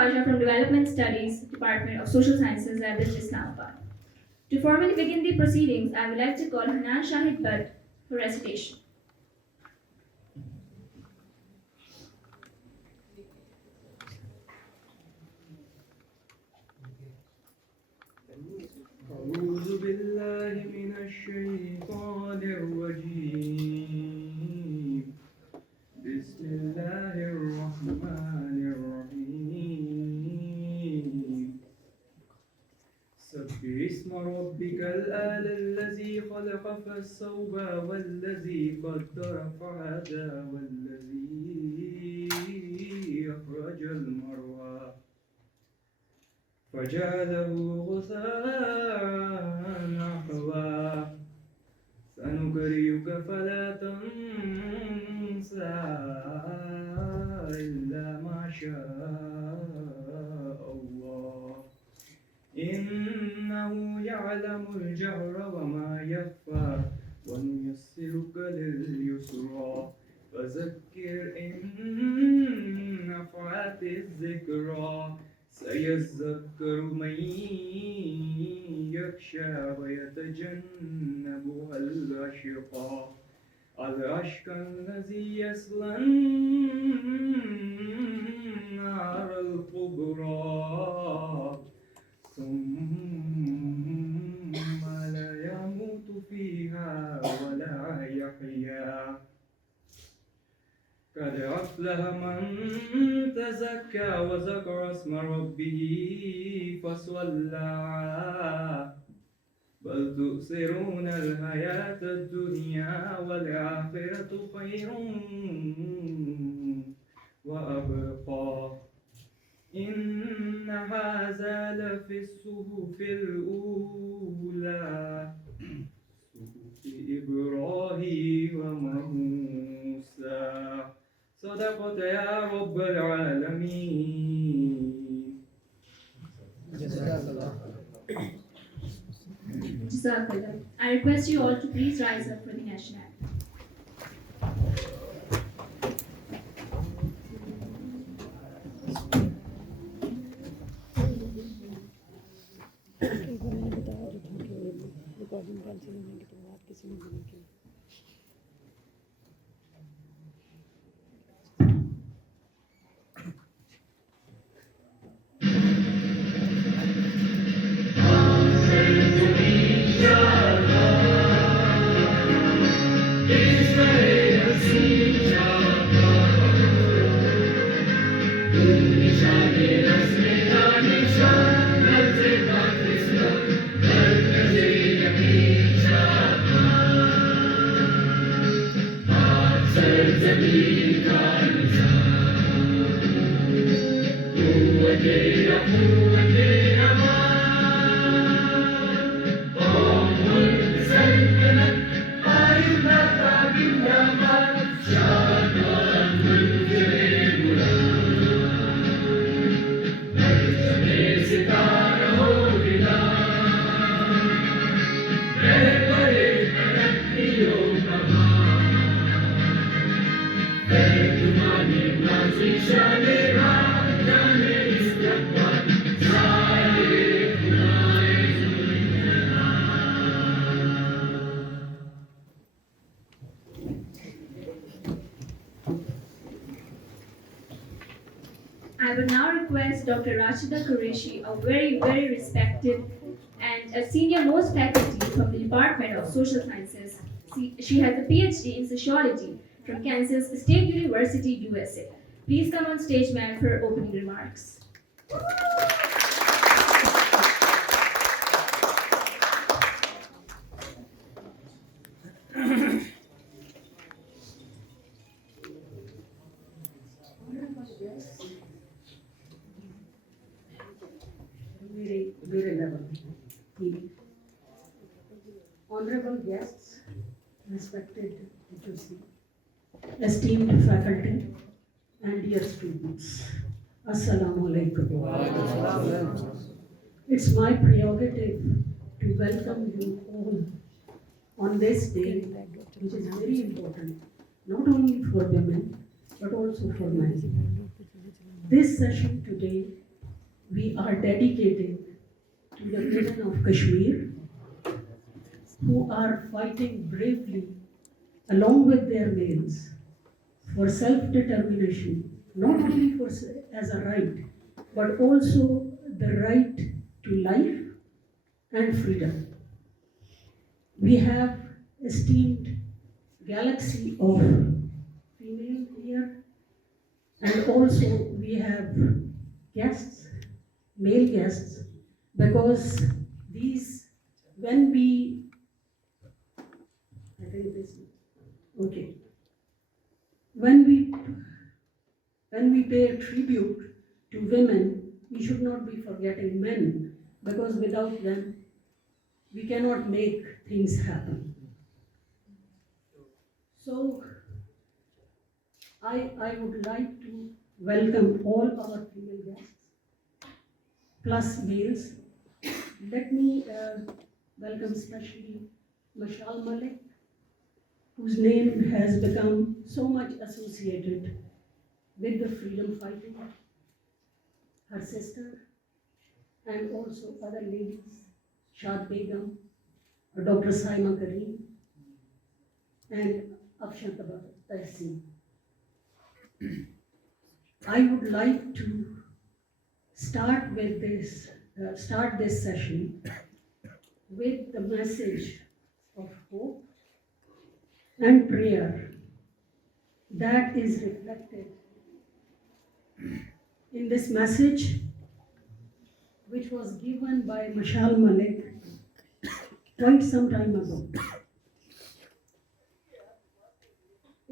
Khwaja from Development Studies, Department of Social Sciences, Lebanon, Islamabad. To formally begin the proceedings, I would like to call Hanan Shahid Butt for recitation. أعوذ بالله من الشيطان الرجيم بسم الله الرحمن الرحيم سبح اسم ربك الأعلى الذي خلق فسوى والذي قدر فهدى والذي أخرج المرعى فجعله غثاء نحوا سنقرئك فلا تنسى إلا ما شاء الله إنه يعلم الجهر وما يخفى ونيسرك لليسرى فذكر إن نفعت الذكرى سيذكر من يخشى ويتجنبها الأشقى الذي يصلى النار الكبرى ثم لا يموت فيها ولا يحيا قد أفلح من تزكى وذكر اسم ربه فصلى بل تؤثرون الحياة الدنيا والآخرة خير وأبقى إن هذا لفي الصحف الأولى صحف إبراهيم وموسى صدقت يا رب العالمين. Jazakallah. I request you all to please rise up for the national anthem. एक बार मैंने बताया जो था कि रिकॉर्डिंग कैंसिल होने के बाद किसी ने भी नहीं किया. I would now request Dr. Rashida Qureshi, a very respected and a senior most faculty from the Department of Social Sciences. She has a PhD in Sociology from Kansas State University, USA. Please come on stage, ma'am, for opening remarks. Very level meeting. Honorable guests, respected teachers, esteemed faculty, and dear students, Assalamu alaikum. It's my prerogative to welcome you all on this day, which is very important, not only for women, but also for men. This session today we are dedicated to the women of Kashmir who are fighting bravely along with their males for self-determination, not only as a right, but also the right to life and freedom. We have esteemed galaxy of female here, and also we have guests, male guests, because these, when we, I think this, okay, when we pay tribute to women, we should not be forgetting men, because without them, we cannot make things happen. So, I would like to welcome all our female guests, plus males. Let me welcome especially Mashal Malik, whose name has become so much associated with the freedom fighting, her sister, and also other ladies, Shad Begum, Dr. Saima Kareem, and Afshan Tahsin. I would like to start this session with the message of hope and prayer that is reflected in this message, which was given by Mashal Malik quite some time ago.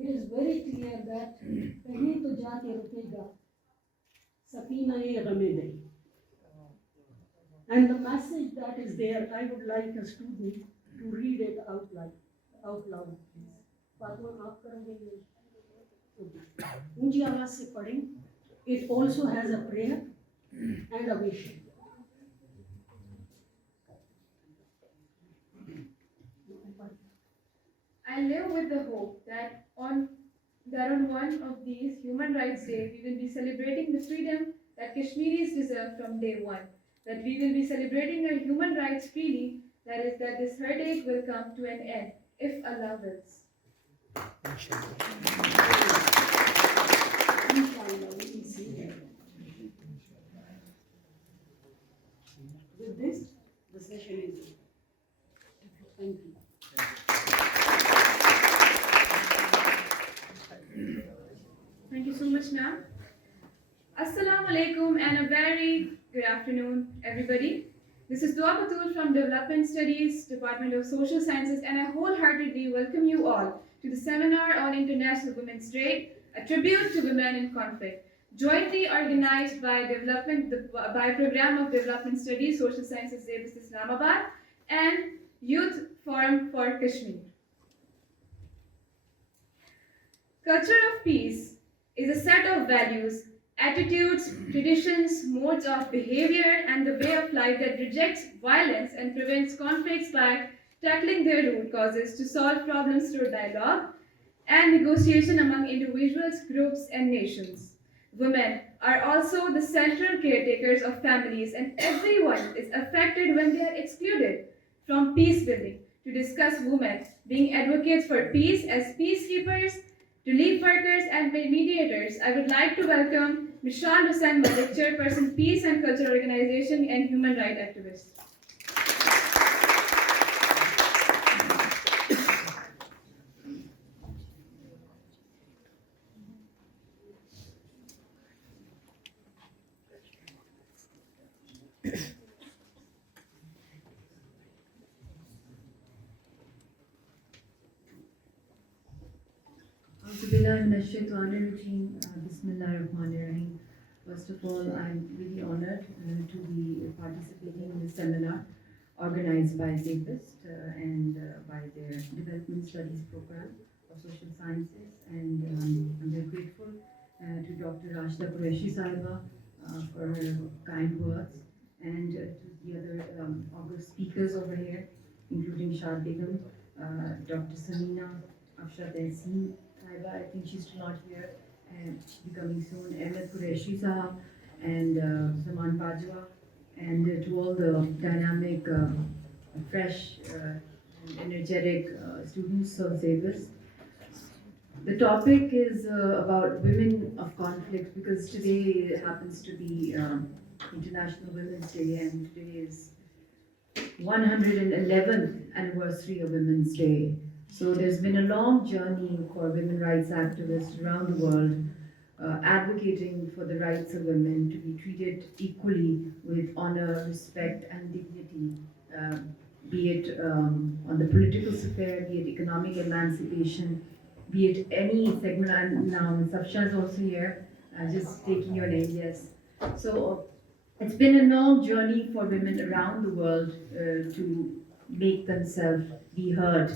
It is very clear that kahin to jaake rukega safina-e-gham-e-dil. And the message that is there, I would like a student to read it out loud, please. Fatma, aap karoge ye? Okay. Unchi awaaz se padheं. It also has a prayer and a wish. I live with the hope that on one of these Human Rights Day, we will be celebrating the freedom that Kashmiris deserve from day one. That we will be celebrating our human rights freely, that is, that this heartache will come to an end, if Allah wills. Inshallah, we will see that. With this, the session is over. Thank you. Thank you so much, ma'am. Assalamu alaikum and a very good afternoon, everybody. This is Dua Batul from Development Studies, Department of Social Sciences, and I wholeheartedly welcome you all to the seminar on International Women's Day, a tribute to women in conflict, jointly organized by Program of Development Studies, Social Sciences, Davis Islamabad, and Youth Forum for Kashmir. Culture of peace is a set of values, attitudes, traditions, modes of behavior, and the way of life that rejects violence and prevents conflicts by tackling their root causes to solve problems through dialogue and negotiation among individuals, groups, and nations. Women are also the central caretakers of families, and everyone is affected when they are excluded from peace building. To discuss women being advocates for peace as peacekeepers, relief workers, and mediators, I would like to welcome Mishal Hussain Malik, Chairperson, Peace and Culture Organization and Human Rights Activist. Bismillahirrahmanirrahim. First of all, I'm really honored to be participating in this seminar organized by DAPIST and by their Development Studies Program of Social Sciences. And I'm very grateful to Dr. Rashida Qureshi Sahiba for her kind words, and to the other august speakers over here, including Shad Begum, Dr. Samina, Afshan Tahsin Sahiba, I think she's still not here, and she'll be coming soon, Ahmed Qureshi Sahab, and Saman Pajwa, and to all the dynamic, fresh, and energetic students of Zavis. The topic is about women of conflict because today happens to be International Women's Day, and today is 111th anniversary of Women's Day. So there's been a long journey for women rights activists around the world advocating for the rights of women to be treated equally with honor, respect, and dignity, be it on the political sphere, be it economic emancipation, be it any segment. And now Safshan is also here, just taking your name, yes. So it's been a long journey for women around the world to make themselves be heard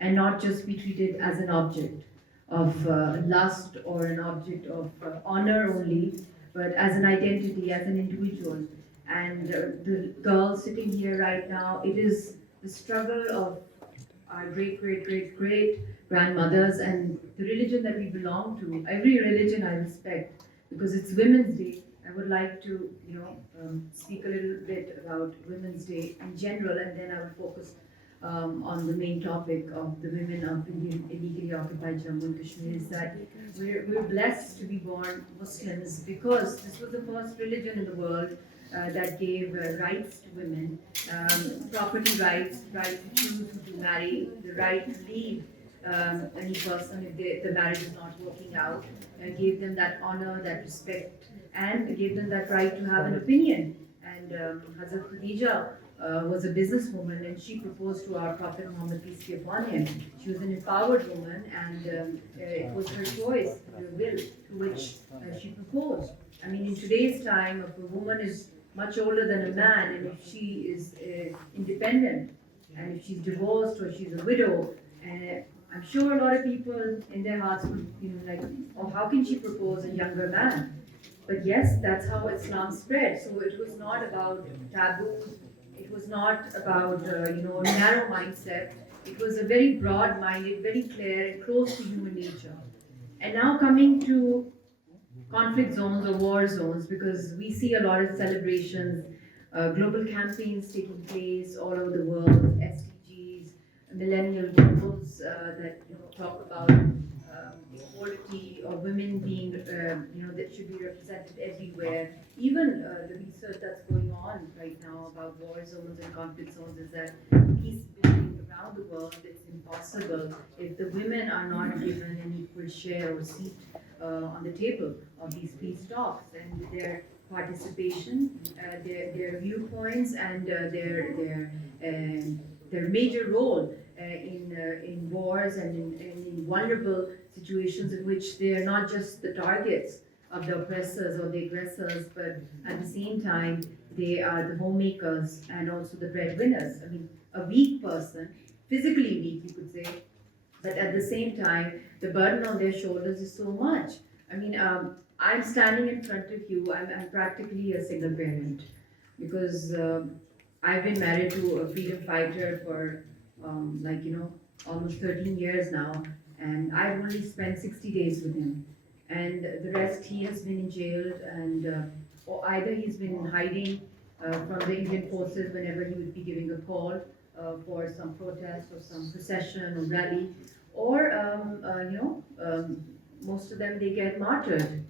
and not just be treated as an object of lust or an object of honor only, but as an identity, as an individual. And the girl sitting here right now, it is the struggle of our great grandmothers and the religion that we belong to. Every religion I respect because it's Women's Day. I would like to, speak a little bit about Women's Day in general, and then I will focus on the main topic of the women of illegally occupied Jammu and Kashmir. Is that we're blessed to be born Muslims because this was the first religion in the world that gave rights to women, property rights, right to choose who to marry, the right to leave any person if the marriage is not working out, gave them that honor, that respect, and gave them that right to have an opinion. And Hazrat Khadija was a businesswoman, and she proposed to our Prophet Muhammad, peace be upon him. She was an empowered woman, and it was her choice, her will, to which she proposed. I mean, in today's time, if a woman is much older than a man, and if she is independent, and if she's divorced or she's a widow, and I'm sure a lot of people in their hearts would, like, oh, how can she propose a younger man? But yes, that's how Islam spread. So it was not about taboos. It was not about narrow mindset. It was a very broad-minded, very clear, and close to human nature. And now coming to conflict zones or war zones, because we see a lot of celebrations, global campaigns taking place all over the world, SDGs, millennial goals that talk about equality of women being, that should be represented everywhere. Even the research that's going on right now about war zones and conflict zones is that peace building around the world is impossible if the women are not given an equal share or seat on the table of these peace talks, and their participation, their viewpoints, and their major role in wars and in vulnerable situations in which they are not just the targets of the oppressors or the aggressors, but at the same time they are the homemakers and also the breadwinners. I mean, a weak person, physically weak you could say, but at the same time the burden on their shoulders is so much. I mean, I'm standing in front of you, I'm practically a single parent because I've been married to a freedom fighter for almost 13 years now, and I've only spent 60 days with him. And the rest, he has been in jail, and or either he's been hiding from the Indian forces whenever he would be giving a call for some protest or some procession or rally, or most of them they get martyred.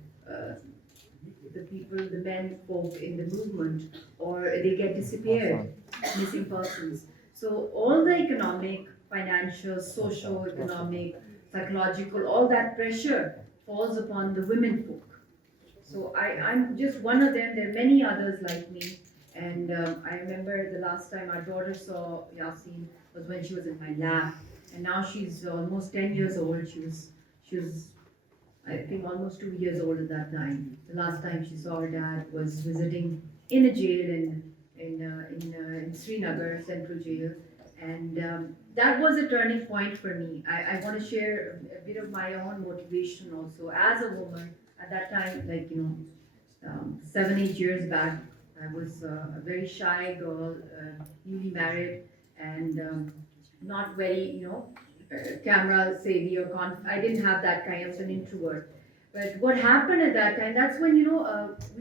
The people, the men, folk in the movement, or they get disappeared, missing persons. So all the economic, financial, socio-economic, psychological, all that pressure falls upon the women folk. So I'm just one of them. There are many others like me. And I remember the last time our daughter saw Yasin was when she was in my lap. And now she's almost 10 years old. She was I think almost 2 years old at that time. The last time she saw her dad was visiting in a jail in Srinagar, Central Jail. And that was a turning point for me. I want to share a bit of my own motivation also. As a woman, at that time, 7-8 years back, I was a very shy girl, newly married, and not very, camera savvy or I didn't have that kind of an introvert. But what happened at that time, that's when,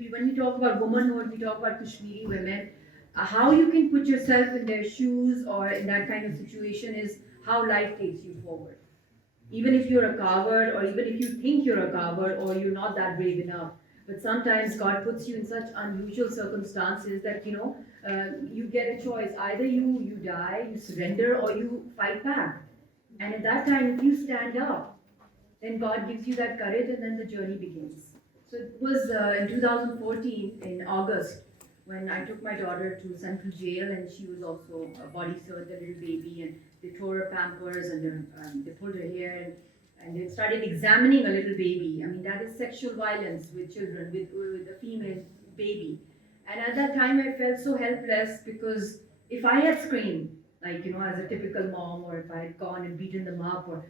when we talk about womanhood, we talk about Kashmiri women, how you can put yourself in their shoes or in that kind of situation is how life takes you forward. Even if you're a coward, or even if you think you're a coward, or you're not that brave enough. But sometimes God puts you in such unusual circumstances that, you get a choice. Either you die, you surrender, or you fight back. And at that time, if you stand up, then God gives you that courage, and then the journey begins. So it was in 2014, in August, when I took my daughter to Central Jail, and she was also a body served, a little baby, and they tore her pampers, and they pulled her hair, and they started examining a little baby. I mean, that is sexual violence with children, with a female baby. And at that time, I felt so helpless, because if I had screamed, like, as a typical mom, or if I had gone and beaten them up, or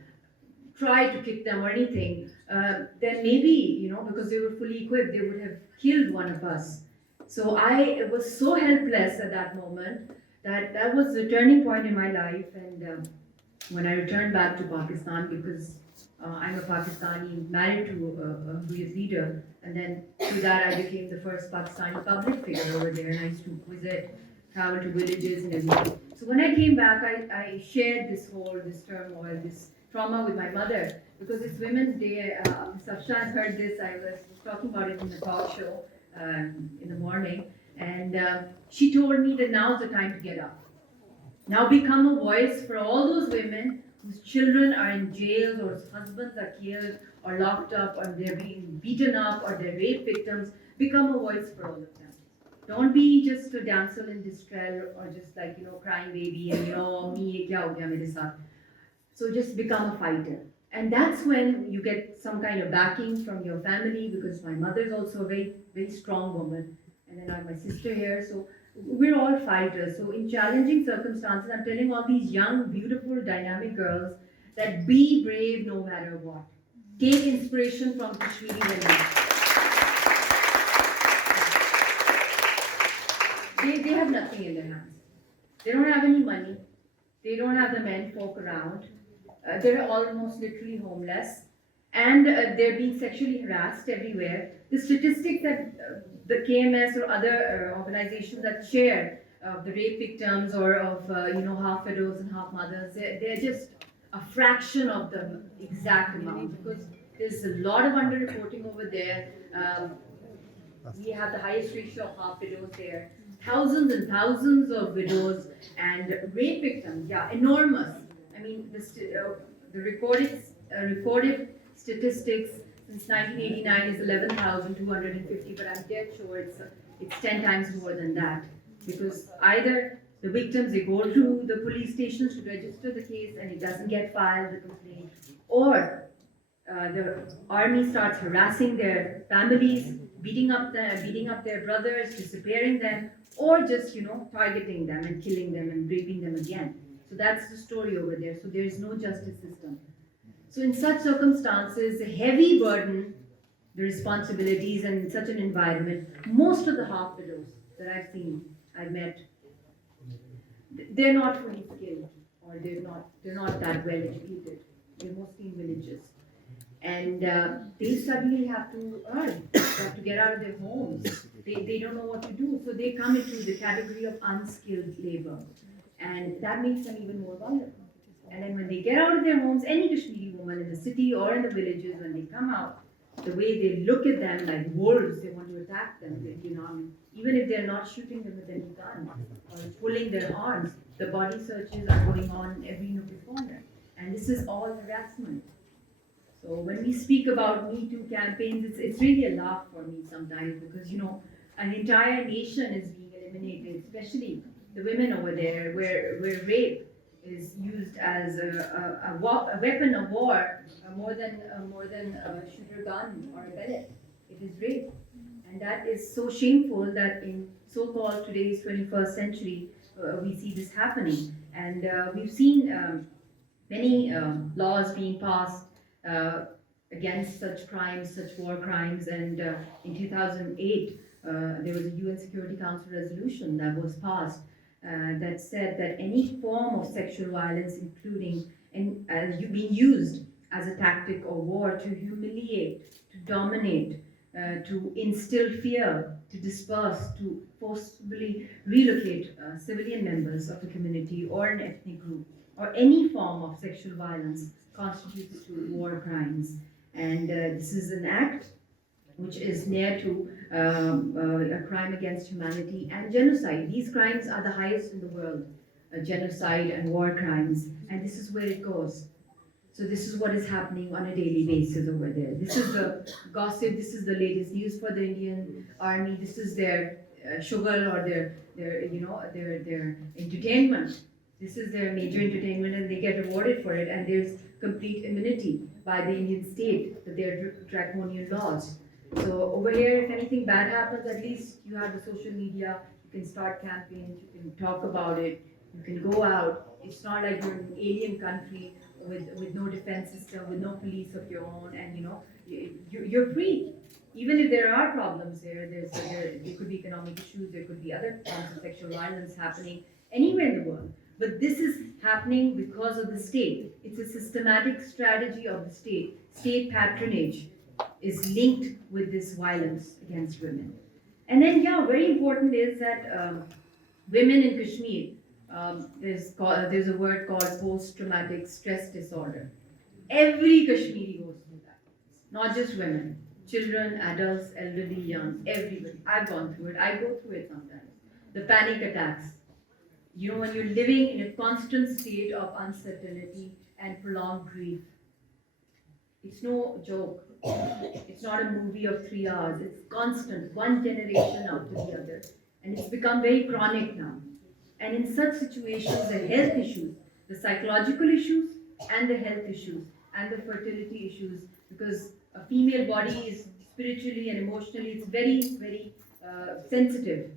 tried to kick them or anything, then maybe, because they were fully equipped, they would have killed one of us. So I was so helpless at that moment that was the turning point in my life. And when I returned back to Pakistan, because I'm a Pakistani married to a Hurriyat leader, and then through that I became the first Pakistani public figure over there, and I used to visit, travel to villages and everything. So when I came back, I shared this turmoil, this trauma with my mother, because it's Women's Day. Safshan has heard this. I was talking about it in the talk show in the morning, and she told me that now's the time to get up. Now become a voice for all those women whose children are in jails, or whose husbands are killed or locked up, or they're being beaten up, or they're rape victims. Become a voice for all of them. Don't be just a damsel in distress, or just like, crying baby, and me, kya ho gaya mere saath. So just become a fighter. And that's when you get some kind of backing from your family, because my mother's also a very, very strong woman. And then I have my sister here. So we're all fighters. So in challenging circumstances, I'm telling all these young, beautiful, dynamic girls that be brave no matter what. Take inspiration from Kashmiri women. They have nothing in their hands. They don't have any money. They don't have the men folk around. They're almost literally homeless, and they're being sexually harassed everywhere. The statistics that the KMS or other organizations that share of the rape victims, or of half widows and half mothers, they're just a fraction of the exact amount, because there's a lot of underreporting over there. We have the highest ratio of half widows there. Thousands and thousands of widows and rape victims, enormous. I mean, the recorded statistics since 1989 is 11,250, but I'm dead sure it's 10 times more than that. Because either the victims, they go to the police stations to register the case and it doesn't get filed, the complaint, or the army starts harassing their families, beating up their brothers, disappearing them, or just targeting them and killing them and raping them again. So that's the story over there. So there is no justice system. So in such circumstances, a heavy burden, the responsibilities, and in such an environment, most of the half widows that I've met, they're not fully skilled, or they're not that well educated. They're mostly in villages. And they suddenly have to earn, they have to get out of their homes. They don't know what to do, so they come into the category of unskilled labor. And that makes them even more vulnerable. And then when they get out of their homes, any Kashmiri woman in the city or in the villages, when they come out, the way they look at them like wolves, they want to attack them. Even if they're not shooting them with any gun or pulling their arms, the body searches are going on every nook and corner. And this is all harassment. So when we speak about Me Too campaigns, it's really a laugh for me sometimes, because an entire nation is being eliminated, especially the women over there, where rape is used as a weapon of war, more than a shooter gun or a pellet. It is rape, and that is so shameful that in so-called today's 21st century, we see this happening. And we've seen many laws being passed against such crimes, such war crimes, and in 2008, there was a UN Security Council resolution that was passed that said that any form of sexual violence, including being used as a tactic of war to humiliate, to dominate, to instill fear, to disperse, to forcibly relocate civilian members of a community or an ethnic group, or any form of sexual violence constitutes to war crimes. And this is an act which is near to a crime against humanity and genocide. These crimes are the highest in the world, genocide and war crimes, and this is where it goes. So this is what is happening on a daily basis over there. This is the gossip. This is the latest news for the Indian Army. This is their sugar or their entertainment. This is their major entertainment, and they get rewarded for it. And there's complete immunity by the Indian state that they're draconian laws. So over here, if anything bad happens, at least you have the social media. You can start campaigns. You can talk about it. You can go out. It's not like you're in an alien country with no defense system, with no police of your own, and you're free. Even if there are problems there could be economic issues, there could be other forms of sexual violence happening anywhere in the world. But this is happening because of the state. It's a systematic strategy of the state. State patronage is linked with this violence against women. And then, very important is that women in Kashmir, there's a word called post-traumatic stress disorder. Every Kashmiri goes through that, not just women, children, adults, elderly, young, everybody. I've gone through it. I go through it sometimes. The panic attacks. When you're living in a constant state of uncertainty and prolonged grief. It's no joke. It's not a movie of 3 hours. It's constant, one generation after the other. And it's become very chronic now. And in such situations, the health issues, the psychological issues, and the health issues, and the fertility issues, because a female body is spiritually and emotionally, it's very, very sensitive.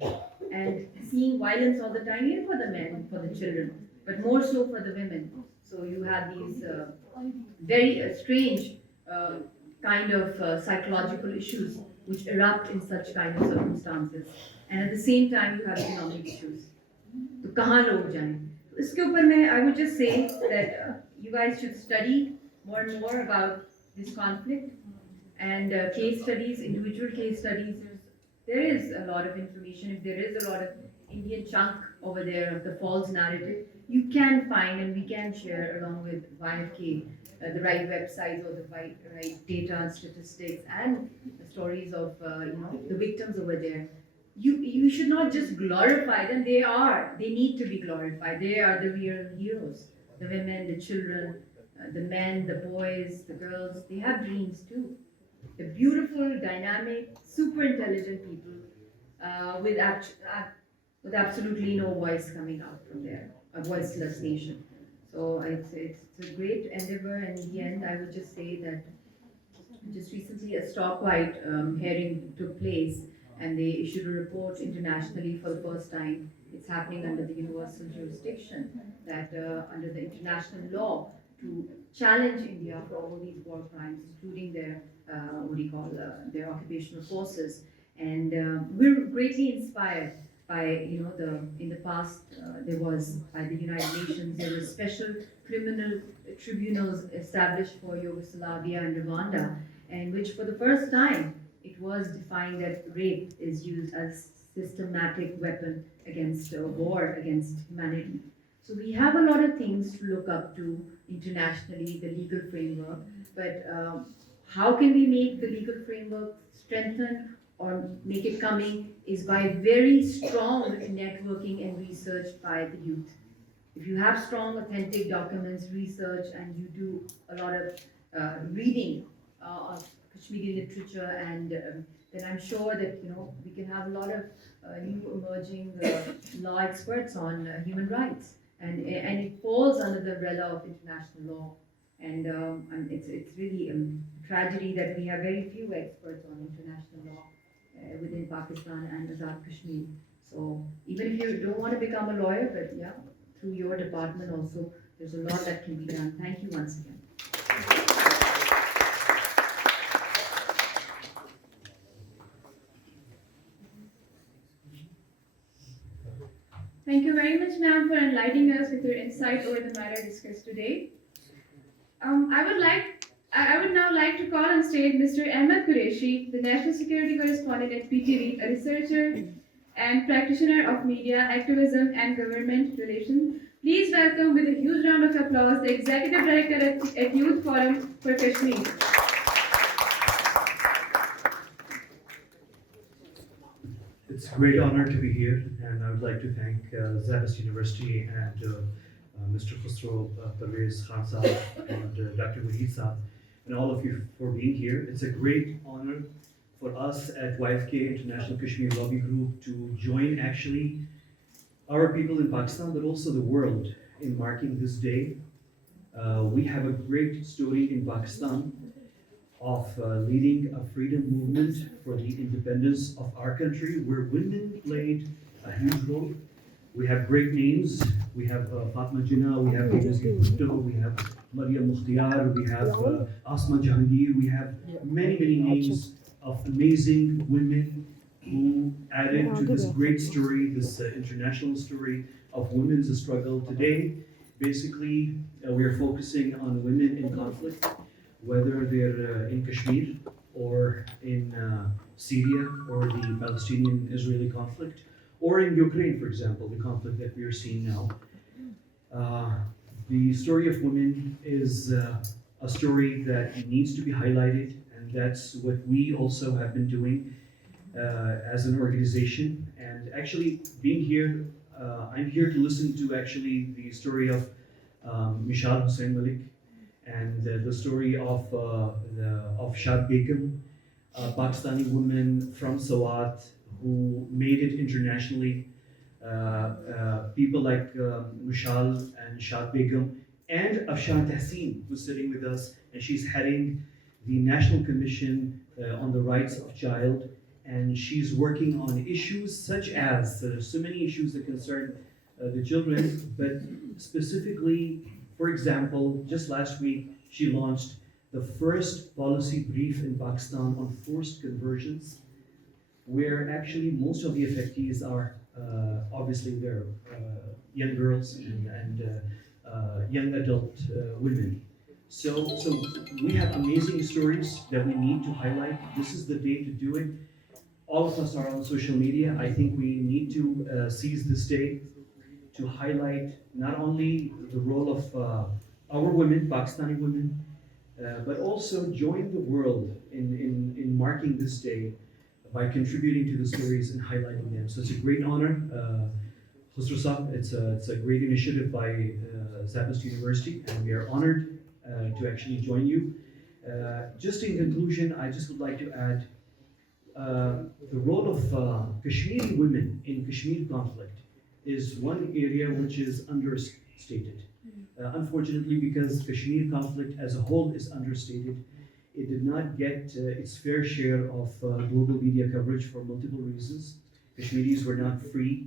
And seeing violence all the time, even for the men, for the children, but more so for the women. So you have these very strange kind of psychological issues which erupt in such kind of circumstances. And at the same time, you have economic issues. तो कहाँ लोग जाएं? तो इसके ऊपर मैं I would just say that you guys should study more and more about this conflict and case studies, individual case studies. There is a lot of information. If there is a lot of Indian chunk over there of the false narrative, you can find and we can share along with YFK the right websites or the right data and statistics and the stories of the victims over there. You should not just glorify them. They need to be glorified. They are the real heroes. The women, the children, the men, the boys, the girls, they have dreams too. The beautiful, dynamic, super intelligent people with absolutely no voice coming out from there, a voiceless nation. So it's a great endeavor, and in the end, I would just say that just recently a stock-wide hearing took place, and they issued a report internationally for the first time. It's happening under the universal jurisdiction, that under the international law, to challenge India for all these war crimes, including their their occupational forces. And we're greatly inspired by in the past there was by the United Nations there were special criminal tribunals established for Yugoslavia and Rwanda, in which for the first time it was defined that rape is used as systematic weapon against war against humanity. So we have a lot of things to look up to internationally, the legal framework, but how can we make the legal framework strengthen or make it coming is by very strong networking and research by the youth. If you have strong, authentic documents, research, and you do a lot of reading of Kashmiri literature, and then I'm sure that we can have a lot of new emerging law experts on human rights, and it falls under the umbrella of international law. And it's really a tragedy that we have very few experts on international law within Pakistan and Azad Kashmir. So even if you don't want to become a lawyer, but yeah, through your department also, there's a lot that can be done. Thank you once again. Thank you very much, ma'am, for enlightening us with your insight over the matter discussed today. I would like I would now like to call on stage Mr. Ahmed Qureshi, the National Security Correspondent at PTV, a researcher and practitioner of media, activism, and government relations. Please welcome with a huge round of applause the Executive Director at Youth Forum for Kashmir. It's a great honor to be here, and I would like to thank Zabas University and Mr. Khusro Parvez Khan Saab and Dr. Wahid Saab, and all of you for being here. It's a great honor for us at YFK International Kashmir Lobby Group to join actually our people in Pakistan, but also the world in marking this day. We have a great story in Pakistan of leading a freedom movement for the independence of our country, where women played a huge role. We have great names. We have Fatma Jinnah, we have Benazir Bhutto, we have Maryam Mukhtiar, we have Asma Jahangir, we have many, many names of amazing women who added to this great story, this international story of women's struggle. Today, basically, we are focusing on women in conflict, whether they're in Kashmir or in Syria or the Palestinian-Israeli conflict, or in Ukraine, for example, the conflict that we are seeing now. The story of women is a story that needs to be highlighted, and that's what we also have been doing as an organization. And actually, being here, I'm here to listen to actually the story of Mishal Hussain Malik, and the story of Shad Begum, a Pakistani woman from Sawat who made it internationally. People like Mishal and Shad Begum and Afshan Tahseen, who's sitting with us, and she's heading the National Commission on the Rights of Child, and she's working on issues such as, there's so many issues that concern the children, but specifically, for example, just last week, she launched the first policy brief in Pakistan on forced conversions, where actually most of the affectees are obviously they're young girls and young adult women. So we have amazing stories that we need to highlight. This is the day to do it. All of us are on social media. I think we need to seize this day to highlight not only the role of our women, Pakistani women, but also join the world in marking this day by contributing to the stories and highlighting them. So it's a great honor. Khusro Saab, it's a great initiative by Zabas University, and we are honored to actually join you. Just in conclusion, I just would like to add the role of Kashmiri women in Kashmir conflict is one area which is understated. Unfortunately, because Kashmir conflict as a whole is understated, it did not get its fair share of global media coverage for multiple reasons. Kashmiris were not free,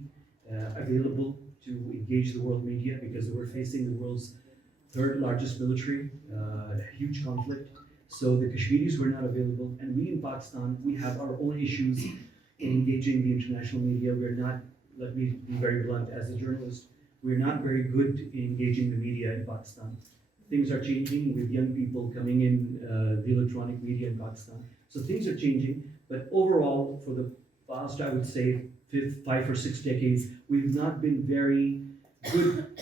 available to engage the world media because they were facing the world's third largest military, huge conflict. So the Kashmiris were not available, and we in Pakistan, we have our own issues in engaging the international media. We're not, let me be very blunt, as a journalist, we're not very good in engaging the media in Pakistan. Things are changing with young people coming in the electronic media in Pakistan. So things are changing, but overall, for the past, I would say, 5 or 6 decades, we've not been very good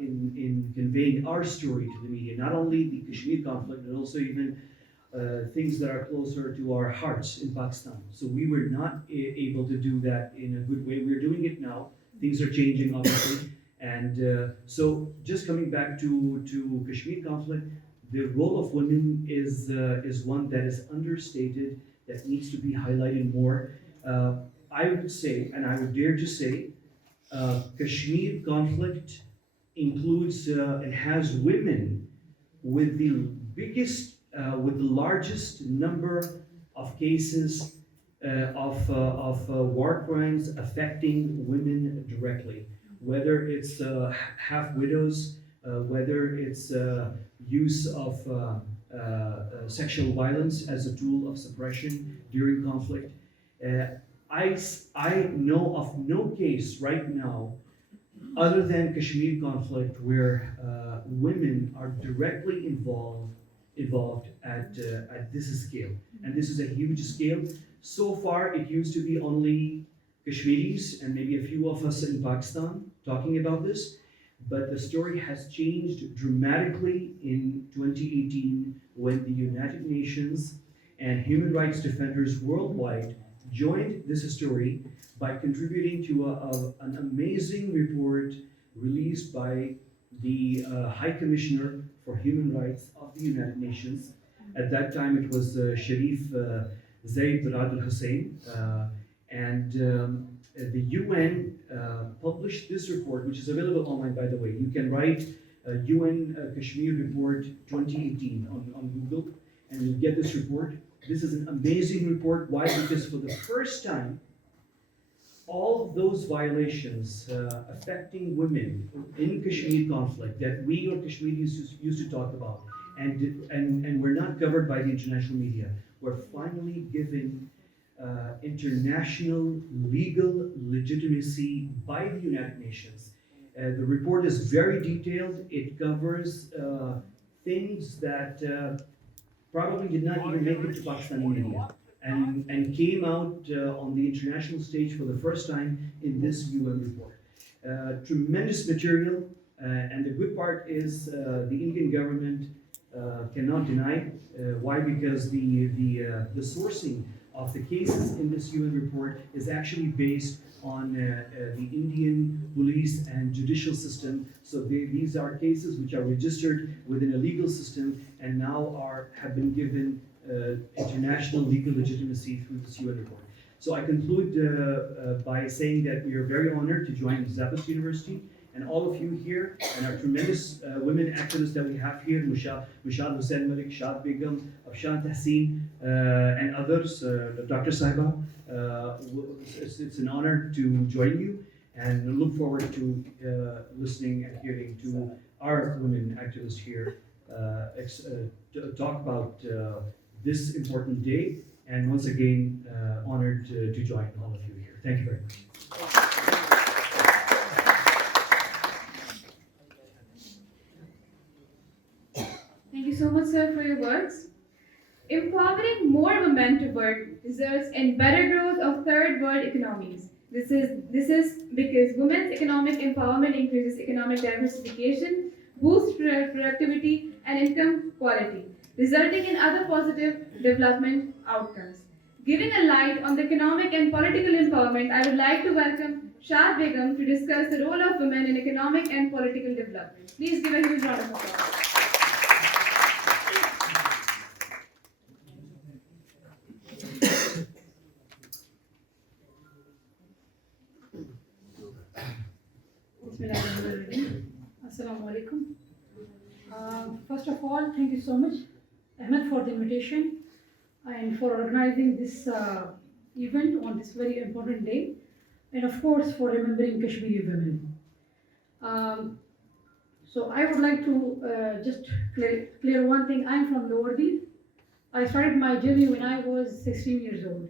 in conveying our story to the media, not only the Kashmir conflict, but also even things that are closer to our hearts in Pakistan. So we were not able to do that in a good way. We're doing it now. Things are changing, obviously. And so just coming back to Kashmir conflict, the role of women is one that is understated, that needs to be highlighted more. I would say, and I would dare to say, Kashmir conflict includes and has women with the biggest, with the largest number of cases of war crimes affecting women directly. Whether it's half widows, whether it's use of sexual violence as a tool of suppression during conflict. I know of no case right now, other than Kashmir conflict, where women are directly involved involved at this scale. And this is a huge scale. So far, it used to be only Kashmiris and maybe a few of us in Pakistan talking about this. But the story has changed dramatically in 2018 when the United Nations and human rights defenders worldwide joined this story by contributing to an amazing report released by the High Commissioner for Human Rights of the United Nations. At that time, it was Sharif Zaid Rad Al Hussein. The UN published this report, which is available online, by the way. You can write UN Kashmir Report 2018 on Google, and you'll get this report. This is an amazing report. Why? Because for the first time, all of those violations affecting women in Kashmir conflict that we or Kashmiris used to talk about and were not covered by the international media were finally given international legal legitimacy by the United Nations. The report is very detailed. It covers things that probably did not even make it to Pakistani media and came out on the international stage for the first time in this UN report. Tremendous material, and the good part is the Indian government cannot deny it. Why? Because the sourcing of the cases in this UN report is actually based on the Indian police and judicial system. So these are cases which are registered within a legal system and now have been given international legal legitimacy through this UN report. So I conclude by saying that we are very honored to join Zappos University and all of you here and our tremendous women activists that we have here, Mushad Hussain Malik, Shad Begum, Afshan Tahseen, and others, Dr. Saiba. It's an honor to join you and look forward to listening and hearing to our women activists here talk about this important day, and once again, honored to join all of you here. Thank you very much. Thank you so much, sir, for your words. Empowering more women to work results in better growth of third world economies. This is because women's economic empowerment increases economic diversification, boosts productivity and income quality, resulting in other positive development outcomes. Giving a light on the economic and political empowerment, I would like to welcome Shad Begum to discuss the role of women in economic and political development. Please give a huge round of applause. Assalamu alaikum. First of all, thank you so much, Ahmed, for the invitation and for organizing this event on this very important day, and of course for remembering Kashmiri women. So I would like to just clear one thing. I'm from Lower Deel. I started my journey when I was 16 years old.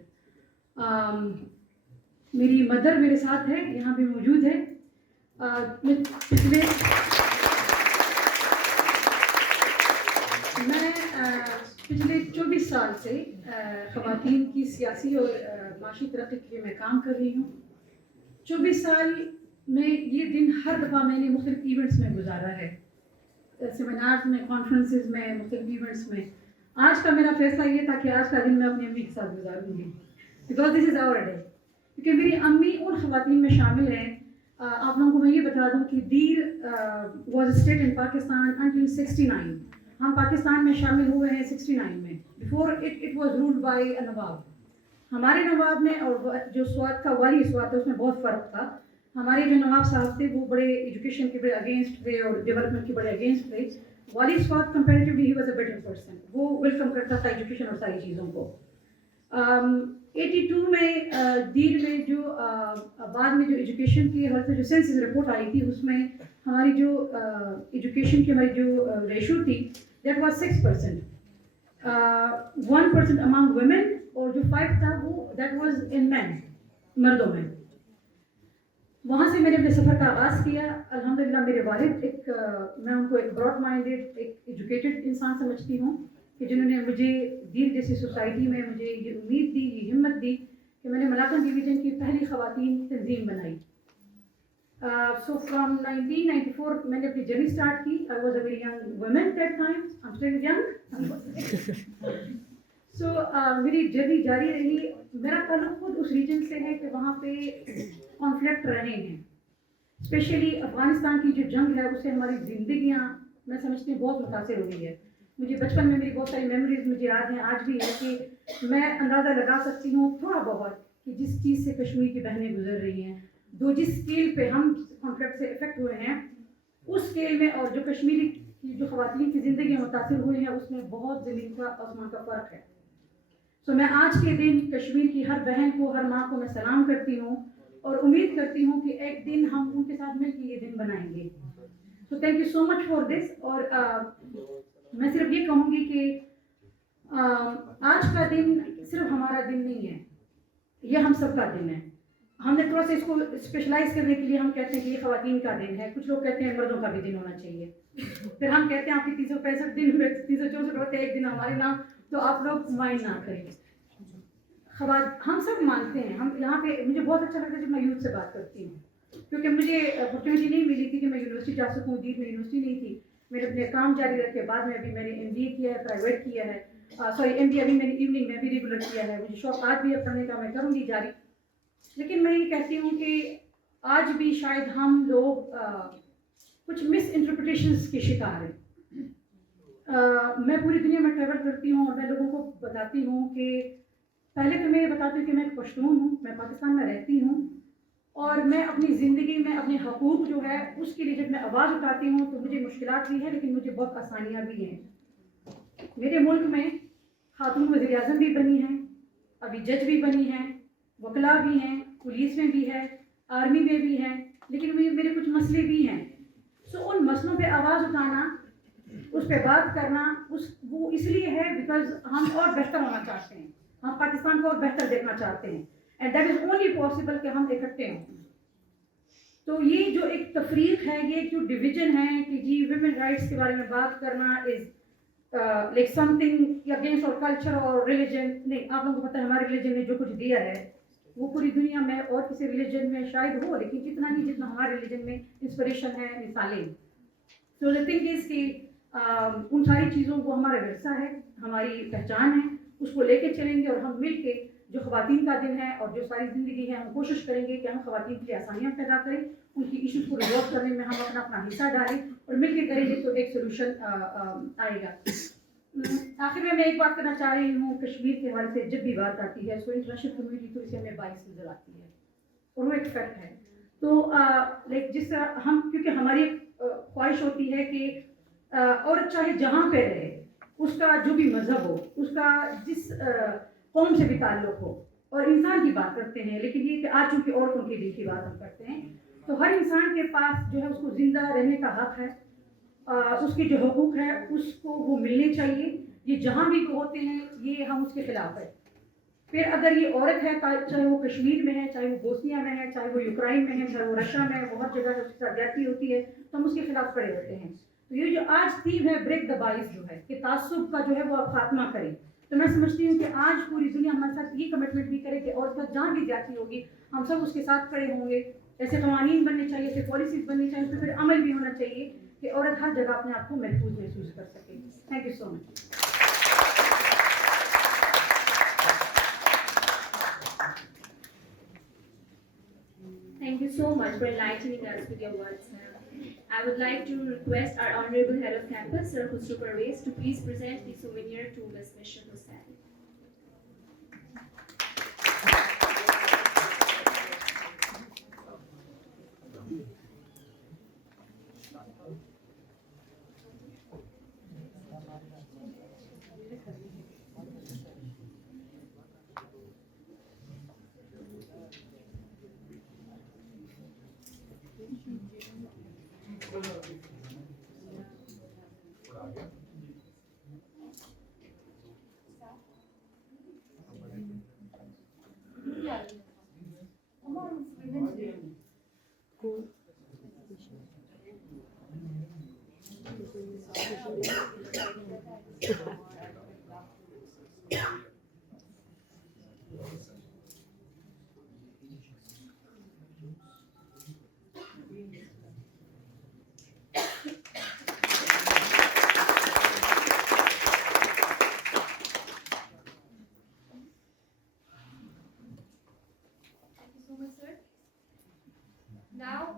मेरी mother मेरे साथ है, यहाँ पे मौजूद है. मैं पिछले 24 साल से ख़वातीन की सियासी और माशी तरक्की के लिए मैं काम कर रही हूँ. 24 साल में ये दिन हर दफ़ा मैंने मुख्तलिफ इवेंट्स में गुजारा है, सेमिनार्स में, कॉन्फ्रेंसेस में, मुख्तलिफ इवेंट्स में. आज का मेरा फैसला ये था कि आज का दिन मैं अपनी अम्मी के साथ गुजारूँगी, because this is our day. क्योंकि मेरी अम्मी उन ख़वातीन में शामिल हैं. आप लोगों को मैं ये बता दूँ कि there was state in Pakistan until 69. हम पाकिस्तान में शामिल हुए हैं 69 में. Before it was ruled by a nawab. हमारे नवाब में और जो स्वात का वाली स्वात है उसमें बहुत फ़र्क था. हमारे जो नवाब साहब थे वो बड़े एजुकेशन के बड़े अगेंस्ट थे और डेवलपमेंट के बड़े अगेंस्ट थे. वाली Swat comparatively he was a better person. वो वेलकम करता था एजुकेशन और सारी चीज़ों को. 82 में दीर में जो बाद में जो एजुकेशन की हमारे से जो सेंसस रिपोर्ट आई थी उसमें हमारी जो एजुकेशन की हमारी जो रेशो थी दैट वाज 6%. 1% अमंग वुमेन और जो 5 था वो दैट वाज इन मैन, मर्दों में. वहाँ से मैंने अपने सफ़र का आगाज़ किया. अल्हम्दुलिल्लाह मेरे वालिद मैं उनको एक ब्रॉड माइंडेड, एक एजुकेटेड इंसान समझती हूँ. کہ جنہوں نے مجھے دیر جیسی سوسائٹی میں مجھے یہ امید دی, یہ ہمت دی کہ میں نے ملاکن ڈویژن کی پہلی خواتین تنظیم بنائی. سو فرام 1994 میں نے اپنی جرنی اسٹارٹ کی. I was a very young woman that time, I am still young. So میری جرنی جاری رہی. میرا تعلق خود اس ریجن سے ہے کہ وہاں پہ کانفلکٹ رہے ہیں, اسپیشلی افغانستان کی جو جنگ ہے اس سے ہماری زندگیاں میں سمجھتی ہوں بہت متاثر ہوئی ہے. مجھے بچپن میں میری بہت ساری میموریز مجھے یاد ہیں آج بھی ہے کہ میں اندازہ لگا سکتی ہوں تھوڑا بہت کہ جس چیز سے کشمیر کی بہنیں گزر رہی ہیں, جس اسکیل پہ ہم کانفلکٹ سے افیکٹ ہوئے ہیں اس اسکیل میں اور جو کشمیری کی جو خواتین کی زندگی متاثر ہوئی ہیں اس میں بہت زمین کا آسمان کا فرق ہے. سو میں آج کے دن کشمیر کی ہر بہن کو, ہر ماں کو میں سلام کرتی ہوں اور امید کرتی ہوں کہ ایک دن ہم ان کے ساتھ مل کے یہ دن بنائیں گے. So thank you so much for this. اور میں صرف یہ کہوں گی کہ آج کا دن صرف ہمارا دن نہیں ہے, یہ ہم سب کا دن ہے. ہم نے تھوڑا سا اس کو اسپیشلائز کرنے کے لیے ہم کہتے ہیں کہ یہ خواتین کا دن ہے, کچھ لوگ کہتے ہیں مردوں کا بھی دن ہونا چاہیے. پھر ہم کہتے ہیں آپ کی 365 دن میں 364 ہوتے ہیں, ایک دن ہمارے نام, تو آپ لوگ مائنڈ نہ کریں. ہم سب مانتے ہیں. ہم یہاں پہ مجھے بہت اچھا لگتا ہے جب میں یوتھ سے بات کرتی ہوں, کیونکہ مجھے اپرچونیٹی نہیں ملی تھی کہ میں یونیورسٹی جا سکوں. دیر میں یونیورسٹی نہیں تھی. میں نے اپنے کام جاری رکھے. بعد میں ابھی میں نے MBA کیا ہے, پرائیویٹ کیا ہے, MBA ابھی میں نے ایوننگ میں بھی ریگولر کیا ہے. مجھے شوق آج بھی ہے پڑھنے کا, میں کروں گی جاری. لیکن میں یہ کہتی ہوں کہ آج بھی شاید ہم لوگ کچھ مس انٹرپریٹیشنس کے شکار ہیں. میں پوری دنیا میں ٹریول کرتی ہوں اور میں لوگوں کو بتاتی ہوں کہ پہلے تو میں یہ بتاتی ہوں کہ میں ایک پشتون ہوں, میں پاکستان میں رہتی ہوں, اور میں اپنی زندگی میں اپنے حقوق جو ہے اس کے لیے جب میں آواز اٹھاتی ہوں تو مجھے مشکلات بھی ہیں لیکن مجھے بہت آسانیاں بھی ہیں. میرے ملک میں خاتون وزیر اعظم بھی بنی ہیں, ابھی جج بھی بنی ہیں, وکلا بھی ہیں, پولیس میں بھی ہے, آرمی میں بھی ہیں, لیکن میرے کچھ مسئلے بھی ہیں. سو ان مسئلوں پہ آواز اٹھانا, اس پہ بات کرنا, وہ اس لیے ہے بیکاز ہم اور بہتر ہونا چاہتے ہیں, ہم پاکستان کو اور بہتر دیکھنا چاہتے ہیں. And that is only possible کہ ہم اکٹھے ہوں. تو یہ جو ایک تفریق ہے, یہ جو ڈویژن ہے کہ جی ویمن رائٹس کے بارے میں بات کرنا is like some thing against اور کلچر اور ریلیجن. نہیں, آپ لوگوں کو پتہ ہے ہمارے ریلیجن نے جو کچھ دیا ہے وہ پوری دنیا میں اور کسی ریلیجن میں شاید ہو, لیکن جتنا نہیں جتنا ہمارے ریلیجن میں انسپریشن ہے, مثالیں. تو the thing is کہ ان ساری چیزوں کو ہمارا ورثہ ہے, ہماری پہچان ہے, اس کو لے کے چلیں گے. اور ہم مل کے جو خواتین کا دن ہے اور جو ساری زندگی ہے, ہم کوشش کریں گے کہ ہم خواتین کے لیے آسانیاں پیدا کریں, ان کی ایشوز کو ریزالو کرنے میں ہم اپنا حصہ ڈالیں اور مل کے کریں گے تو ایک سولوشن آئے گا. آخر میں ایک بات کرنا چاہ رہی ہوں, کشمیر کے حوالے سے جب بھی بات آتی ہے سو انٹرنیشنل کمیونٹی تو اسے ہمیں باعث نظر آتی ہے اور وہ ایک فیکٹ ہے. تو لائک جس طرح ہم, کیونکہ ہماری خواہش ہوتی ہے کہ عورت چاہے جہاں پہ رہے, اس کا جو بھی مذہب ہو, اس کا جس قوم سے بھی تعلق ہو, اور انسان کی بات کرتے ہیں, لیکن یہ کہ آج چونکہ عورتوں کے دل کی بات ہم کرتے ہیں, تو ہر انسان کے پاس جو ہے اس کو زندہ رہنے کا حق ہے, اس کے جو حقوق ہیں اس کو وہ ملنے چاہیے. یہ جہاں بھی ہوتے ہیں یہ ہم اس کے خلاف ہے. پھر اگر یہ عورت ہے, چاہے وہ کشمیر میں ہے, چاہے وہ بوسنیا میں ہے, چاہے وہ یوکرائن میں ہے, چاہے وہ رشیا میں ہے, بہت جگہ اس کے ساتھ زیادتی ہوتی ہے تو ہم اس کے خلاف کھڑے ہوتے ہیں. تو یہ جو آج تھیم ہے بریک دا بائز جو ہے کہ تعصب کا جو ہے وہ آپ خاتمہ کریں, تو میں سمجھتی ہوں کہ آج پوری دنیا ہمارے ساتھ یہ کمٹمنٹ بھی کرے کہ عورت کا جہاں بھی زیادتی ہوگی ہم سب اس کے ساتھ کھڑے ہوں گے. ایسے قوانین بننے چاہیے, ایسے پالیسیز بننی چاہیے, تو پھر عمل بھی ہونا چاہیے کہ عورت ہر جگہ اپنے آپ کو محفوظ محسوس کر سکے. Thank you so much. Thank you so much for enlightening us with your words, ma'am. I would like to request our Honorable Head of Campus, Sir Khusro Parvez, to please present the souvenir to Ms. Mishra Hussain.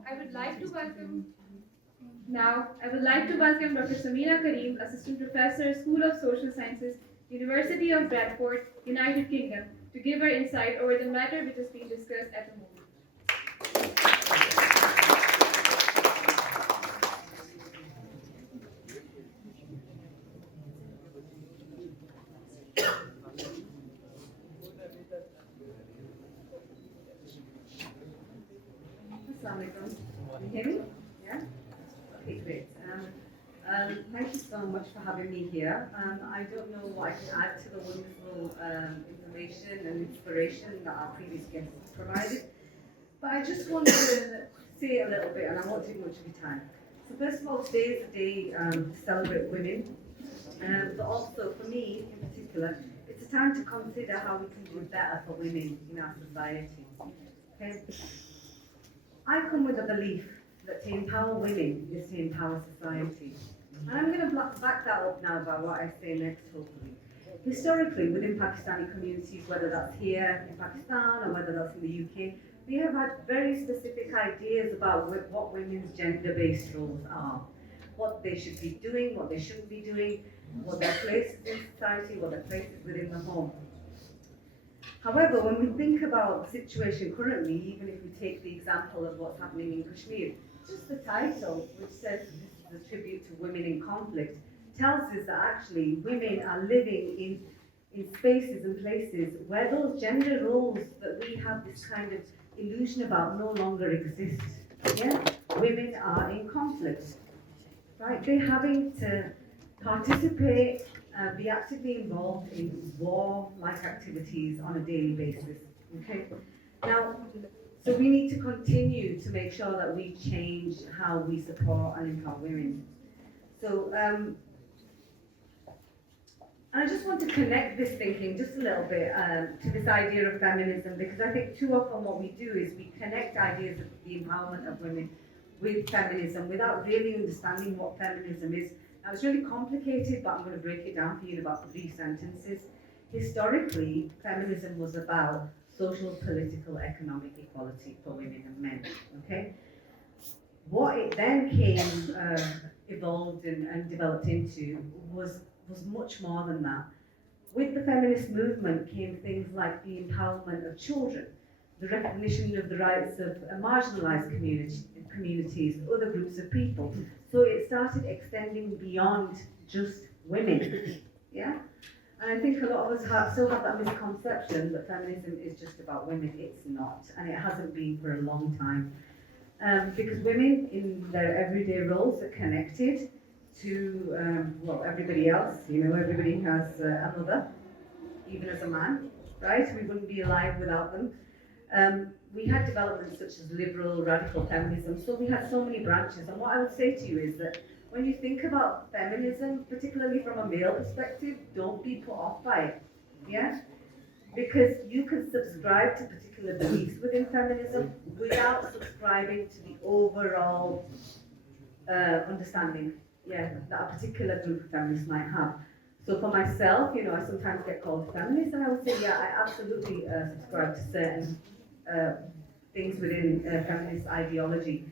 I would like to welcome Dr. Samina Karim, Assistant Professor, School of Social Sciences, University of Bradford, United Kingdom, to give her insight over the matter which is being discussed at the moment. Assalamu alaikum. Can you hear me? Yeah? Okay, great. Thank you so much for having me here. I don't know what I can add to the wonderful information and inspiration that our previous guests provided, but I just wanted to say a little bit, and I won't take much of your time. So first of all, today is a day to celebrate women, but also for me in particular, it's a time to consider how we can do better for women in our society. Okay? I come with a belief that to empower women is to empower society. And I'm going to back that up now by what I say next, hopefully. Historically, within Pakistani communities, whether that's here in Pakistan or whether that's in the UK, we have had very specific ideas about what women's gender-based roles are, what they should be doing, what they shouldn't be doing, what their place is in society, what their place is within the home. However, when we think about the situation currently, even if we take the example of what's happening in Kashmir, just the title, which says this is a tribute to women in conflict, tells us that actually women are living in spaces and places where those gender roles that we have this kind of illusion about no longer exist. Yeah? Women are in conflict, right? They're having to participate, be actively involved in war-like activities on a daily basis, okay? Now, so we need to continue to make sure that we change how we support and empower women. So, and I just want to connect this thinking just a little bit to this idea of feminism, because I think too often what we do is we connect ideas of the empowerment of women with feminism without really understanding what feminism is. Now, it's really complicated, but I'm going to break it down for you in about 3 sentences. Historically, feminism was about social, political, economic equality for women and men, okay? What it then came, evolved and developed into was much more than that. With the feminist movement came things like the empowerment of children, the recognition of the rights of marginalized communities, other groups of people. So it started extending beyond just women, yeah? And I think a lot of us still have that misconception that feminism is just about women. It's not, and it hasn't been for a long time. Because women in their everyday roles are connected to, well, everybody else. You know, everybody has a mother, even as a man, right? We wouldn't be alive without them. We had developments such as liberal, radical feminism, so we had so many branches. And what I would say to you is that when you think about feminism, particularly from a male perspective, don't be put off by it, yeah? Because you can subscribe to particular beliefs within feminism without subscribing to the overall understanding, yeah, that a particular group of feminists might have. So for myself, you know, I sometimes get called feminist, and I would say, yeah, I absolutely subscribe to certain things within feminist ideology.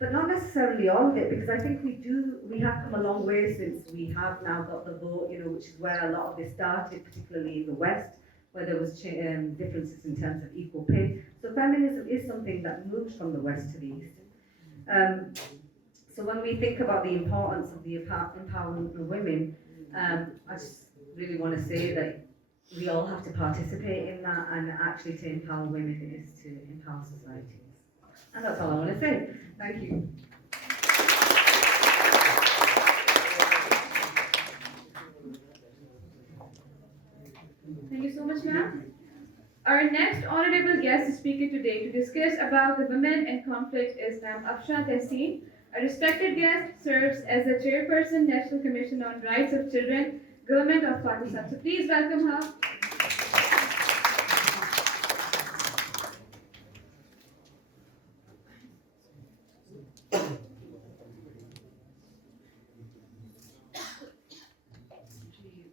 But not necessarily all of it, because I think we have come a long way since we have now got the vote, you know, which is where a lot of this started, particularly in the West, where there was differences in terms of equal pay. So feminism is something that moves from the West to the East. So when we think about the importance of the empowerment of women, I just really want to say that we all have to participate in that, and actually to empower women is to empower society. And that's all I want to say. Thank you. Thank you so much, ma'am. Our next honorable guest speaker today to discuss about the women and conflict is Ma'am Afsha Tehseen. A respected guest, serves as the chairperson, National Commission on Rights of Children, Government of Pakistan. So please welcome her.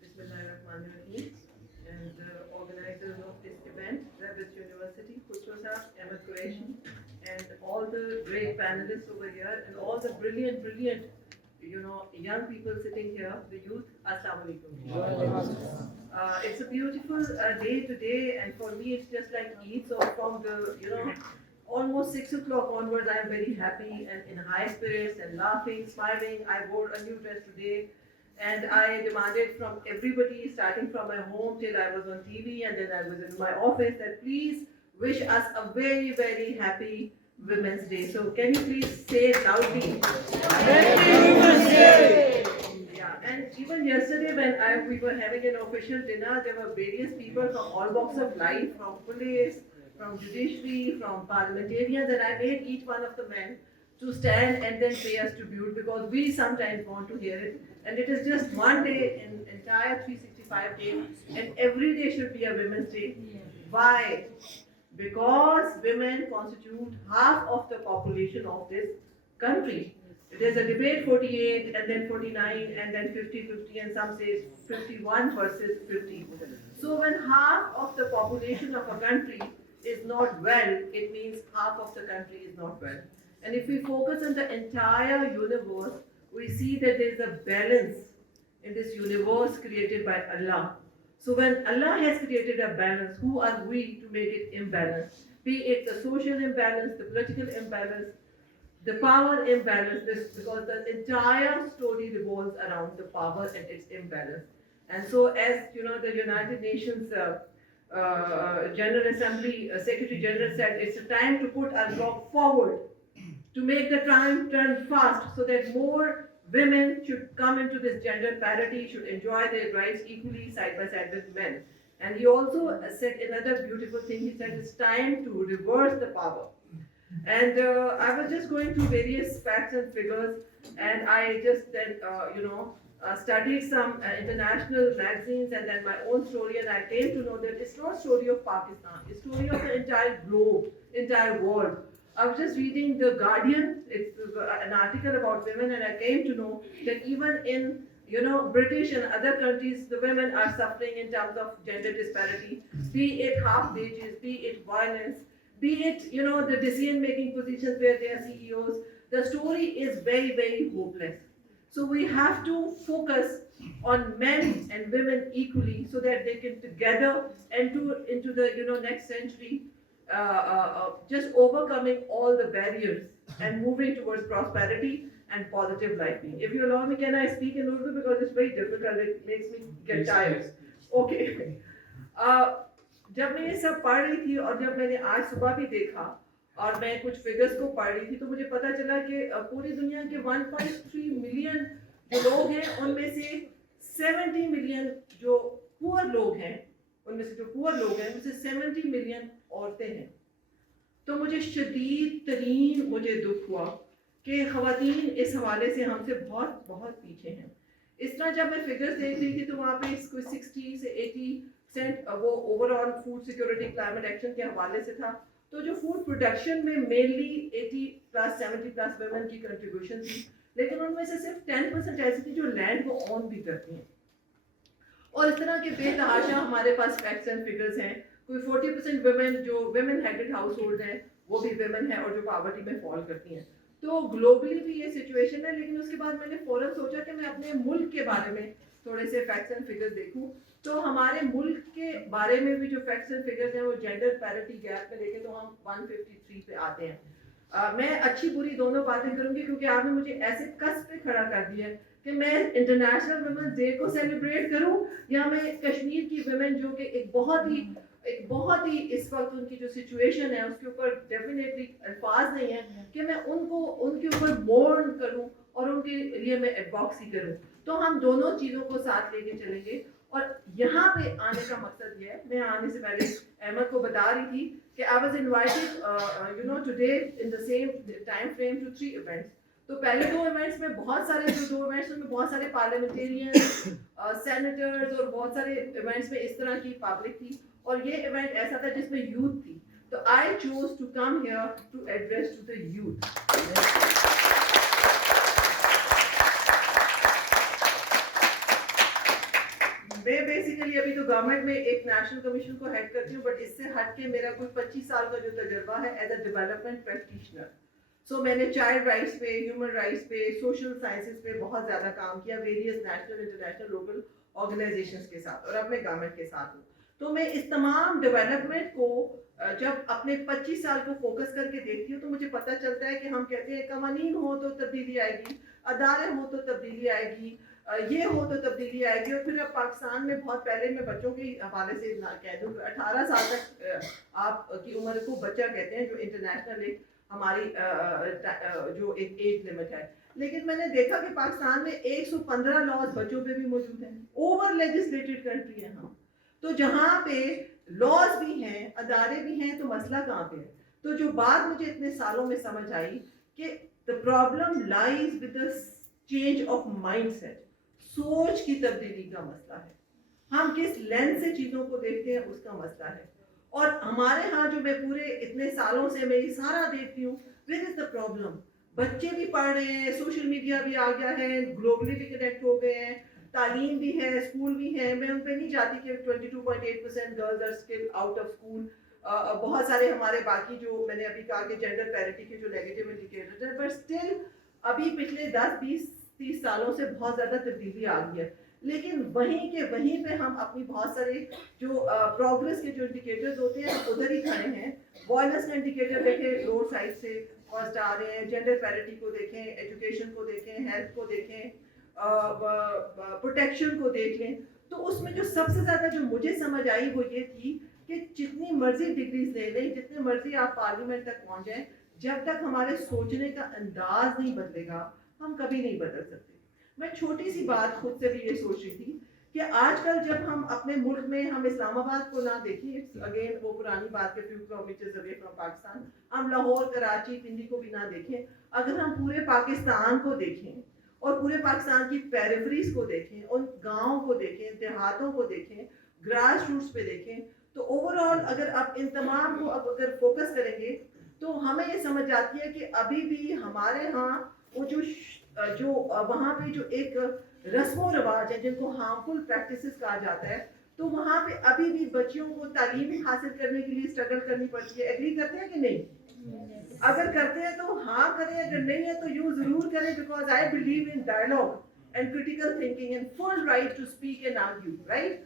Bismillahirrahmanirrahim. And the organizers of this event, Rabat University, Khushroza, Ahmed Qureshi, and all the great panelists over here, and all the brilliant, young people sitting here, the youth. Assalamu alaikum. It's a beautiful day today, and for me, it's just like Eid. So from the, almost 6 o'clock onwards, I am very happy and in high spirits and laughing, smiling. I wore a new dress today. And I demanded from everybody, starting from my home till I was on TV and then I was in my office, that please wish us a very, very happy Women's Day. So can you please say it loudly? Happy Women's Day! Yeah, and even yesterday when we were having an official dinner, there were various people from all walks of life, from police, from judiciary, from parliamentarians, and I made each one of the men to stand and then pay us tribute, because we sometimes want to hear it. And it is just one day in entire 365 days, and every day should be a Women's Day. Why? Because women constitute half of the population of this country. There's a debate 48 and then 49 and then 50-50, and some say 51 versus 50. So when half of the population of a country is not well, it means half of the country is not well. And if we focus on the entire universe, we see that there is a balance in this universe created by Allah. So when Allah has created a balance, who are we to make it imbalanced? Be it the social imbalance, the political imbalance, the power imbalance, because the entire story revolves around the power and its imbalance. And so as the United Nations General Assembly Secretary General said, it's a time to put our block forward, to make the time turn fast, so that more women should come into this gender parity, should enjoy their rights equally side by side with men. And he also said another beautiful thing. He said it's time to reverse the power. And I was just going through various facts and figures, and I just then studied some international magazines and then my own story, and I came to know that it's not a story of Pakistan, it's a story of the entire globe, entire world. I was just reading The Guardian, it's an article about women, and I came to know that even in British and other countries, the women are suffering in terms of gender disparity, be it half wages, be it violence, be it the decision-making positions where they are CEOs. The story is very, very hopeless. So we have to focus on men and women equally, so that they can together enter into the next century, just overcoming all the barriers and moving towards prosperity and positive life being. If you allow me, can I speak in Urdu, because it's very difficult, it makes me get tired. Okay. जब मैं ये सब पढ़ रही थी और जब मैंने आज सुबह भी देखा और मैं कुछ फिगर्स को पढ़ रही थी, तो मुझे पता चला कि पूरी दुनिया के 1.3 मिलियन जो लोग हैं, उनमें से 70 मिलियन जो पुअर लोग हैं, उनमें से जो पुअर लोग हैं, उनमें से 70 मिलियन औरतें हैं. तो मुझे शदीद तरीन दुख हुआ कि ख़वातीन इस हवाले से हमसे बहुत बहुत पीछे हैं. इस तरह जब मैं फिगर्स देख रही थी, तो वहाँ पे कोई 60 से 80% वो overall food security climate action के हवाले से था. तो जो फूड प्रोडक्शन में मेनली 80+, 70+ वुमेन की कंट्रीब्यूशन थी, लेकिन उनमें से सिर्फ 10% ऐसी थी जो लैंड को ऑन भी करती हैं. और इस तरह के बेतहाशा हमारे पास फैक्ट्स एंड फिगर्स हैं. कोई 40% वुमेन जो वुमेन हेडेड हाउस होल्ड हैं, वो भी वुमेन है और जो पॉवर्टी में फॉल करती हैं. तो ग्लोबली भी ये सिचुएशन है. लेकिन उसके बाद मैंने फौरन सोचा कि मैं अपने मुल्क के बारे में थोड़े से फैक्ट्स एंड फिगर्स देखूं. तो हमारे मुल्क के बारे में भी जो फैक्ट्स एंड फिगर्स हैं, वो जेंडर पैरिटी गैप में देखें तो हम 153 पे आते हैं. मैं अच्छी बुरी दोनों बातें करूंगी, क्योंकि आपने मुझे ऐसे कस पे खड़ा कर दिया है कि मैं इंटरनेशनल वुमेन्स डे को सेलिब्रेट करूं, या मैं कश्मीर की वुमेन जो कि एक बहुत ही इस वक्त उनकी जो सिचुएशन है उसके ऊपर डेफिनेटली अल्फाज नहीं है कि मैं उनके ऊपर मोर्न करूं और उनके लिए मैं एडवॉक्सी करूं. तो हम दोनों चीज़ों को साथ लेके चलेंगे. और यहाँ पे आने का मकसद ये है, मैं आने से पहले अहमद को बता रही थी कि I was invited today in the same time frame to 3 events. तो पहले 2 इवेंट्स में बहुत सारे में बहुत सारे पार्लियामेंटेरियंस, सेनेटर्स और बहुत सारे इवेंट्स में इस तरह की पब्लिक थी, और ये इवेंट ऐसा था जिसमें यूथ थी. तो I choose to come here to address to the youth. मैं बेसिकली بیسیکلی ابھی تو گورنمنٹ میں ایک نیشنل کمیشن کو ہیڈ کرتی ہوں, بٹ اس سے ہٹ کے میرا کوئی 25 سال کا جو تجربہ ہے as a development practitioner. So میں نے چائلڈ رائٹس پہ, ہیومن رائٹس پہ, سوشل سائنسز پہ بہت زیادہ کام کیا various national international local organisations کے ساتھ اور اپنے گورنمنٹ کے ساتھ ہوں. تو میں اس تمام ڈیولپمنٹ کو جب اپنے 25 سال کو فوکس کر کے دیکھتی ہوں تو مجھے پتہ چلتا ہے کہ ہم کہتے ہیں قوانین ہو تو تبدیلی آئے گی, ادارے ہو تو تبدیلی آئے گی, یہ ہو تو تبدیلی آئے گی. اور پھر اب پاکستان میں بہت پہلے میں بچوں کے حوالے سے کہہ دوں 18 سال تک آپ کی عمر کو بچہ کہتے ہیں, جو انٹرنیشنل ایک ہماری جو ایک ایج لمٹ ہے. لیکن میں نے دیکھا کہ پاکستان میں 115 لاز بچوں پہ بھی موجود ہیں. اوور لیجسلیٹڈ کنٹری ہے ہم. تو جہاں پہ لاز بھی ہیں, ادارے بھی ہیں, تو مسئلہ کہاں پہ ہے؟ تو جو بات مجھے اتنے سالوں میں سمجھ آئی کہ the problem lies with the change of mindset. سوچ کی تبدیلی کا مسئلہ ہے. ہم کس لینس سے چیزوں کو دیکھتے ہیں اس کا مسئلہ ہے. اور ہمارے ہاں جو میں پورے اتنے سالوں سے میں یہ سارا دیکھتی ہوں, where is the problem? بچے بھی پڑھ رہے ہیں, سوشل میڈیا بھی آ گیا ہے, گلوبلی بھی کنیکٹ ہو گئے ہیں, تعلیم بھی ہے, اسکول بھی ہے. میں ان پہ نہیں چاہتی کہ 22.8% girls are still out of school. بہت سارے ہمارے باقی جو میں نے ابھی کہا کہ جینڈر پیرٹی کے جو نیگیٹو انڈیکیٹرز ہیں, بٹ اسٹل ابھی پچھلے 10-20-30 سالوں سے بہت زیادہ تبدیلی آ گئی ہے. لیکن وہیں پہ ہم اپنی بہت سارے جو پروگرس کے جو انڈیکیٹرز ہوتے ہیں ادھر ہی کھڑے ہیں. وائلنس کا انڈیکیٹر دیکھیں, روڈ سائڈ سے فرسٹ آ رہے ہیں. جینڈر پیرٹی کو دیکھیں, ایجوکیشن کو دیکھیں, ہیلتھ کو دیکھیں, پروٹیکشن کو دیکھ لیں. تو اس میں جو سب سے زیادہ جو مجھے سمجھ آئی وہ یہ تھی کہ جتنی مرضی ڈگریز لے لیں, جتنے مرضی آپ پارلیمنٹ تک پہنچ جائیں, جب تک ہمارے سوچنے کا انداز نہیں بدلے گا ہم کبھی نہیں بدل سکتے. میں چھوٹی سی بات خود سے بھی یہ سوچ رہی تھی کہ آج کل جب ہم اپنے ملک میں, ہم اسلام آباد کو نہ دیکھیں, اگین وہ پرانی بات کے few kilometers away from Pakistan, ہم لاہور, کراچی, پنڈی کو بھی نہ دیکھیں, اگر ہم پورے پاکستان کو دیکھیں اور پورے پاکستان کی پیریفریز کو دیکھیں, ان گاؤں کو دیکھیں, دیہاتوں کو دیکھیں, گراس روٹس پہ دیکھیں, تو اوور آل اگر آپ ان تمام کو اب اگر فوکس کریں گے تو ہمیں یہ سمجھ آتی ہے کہ ابھی بھی ہمارے ہاں وہ جو وہاں پہ جو ایک رسم و رواج ہے جن کو ہارمفل پریکٹسز کہا جاتا ہے, تو وہاں پہ ابھی بھی بچیوں کو تعلیم حاصل کرنے کے لیے اسٹرگل کرنی پڑتی ہے. ایگری کرتے ہیں کہ نہیں؟ اگر کرتے ہیں تو ہاں کریں, اگر نہیں ہے تو یوں ضرور کریں, because I believe in dialogue and critical thinking and full right to speak and argue, right.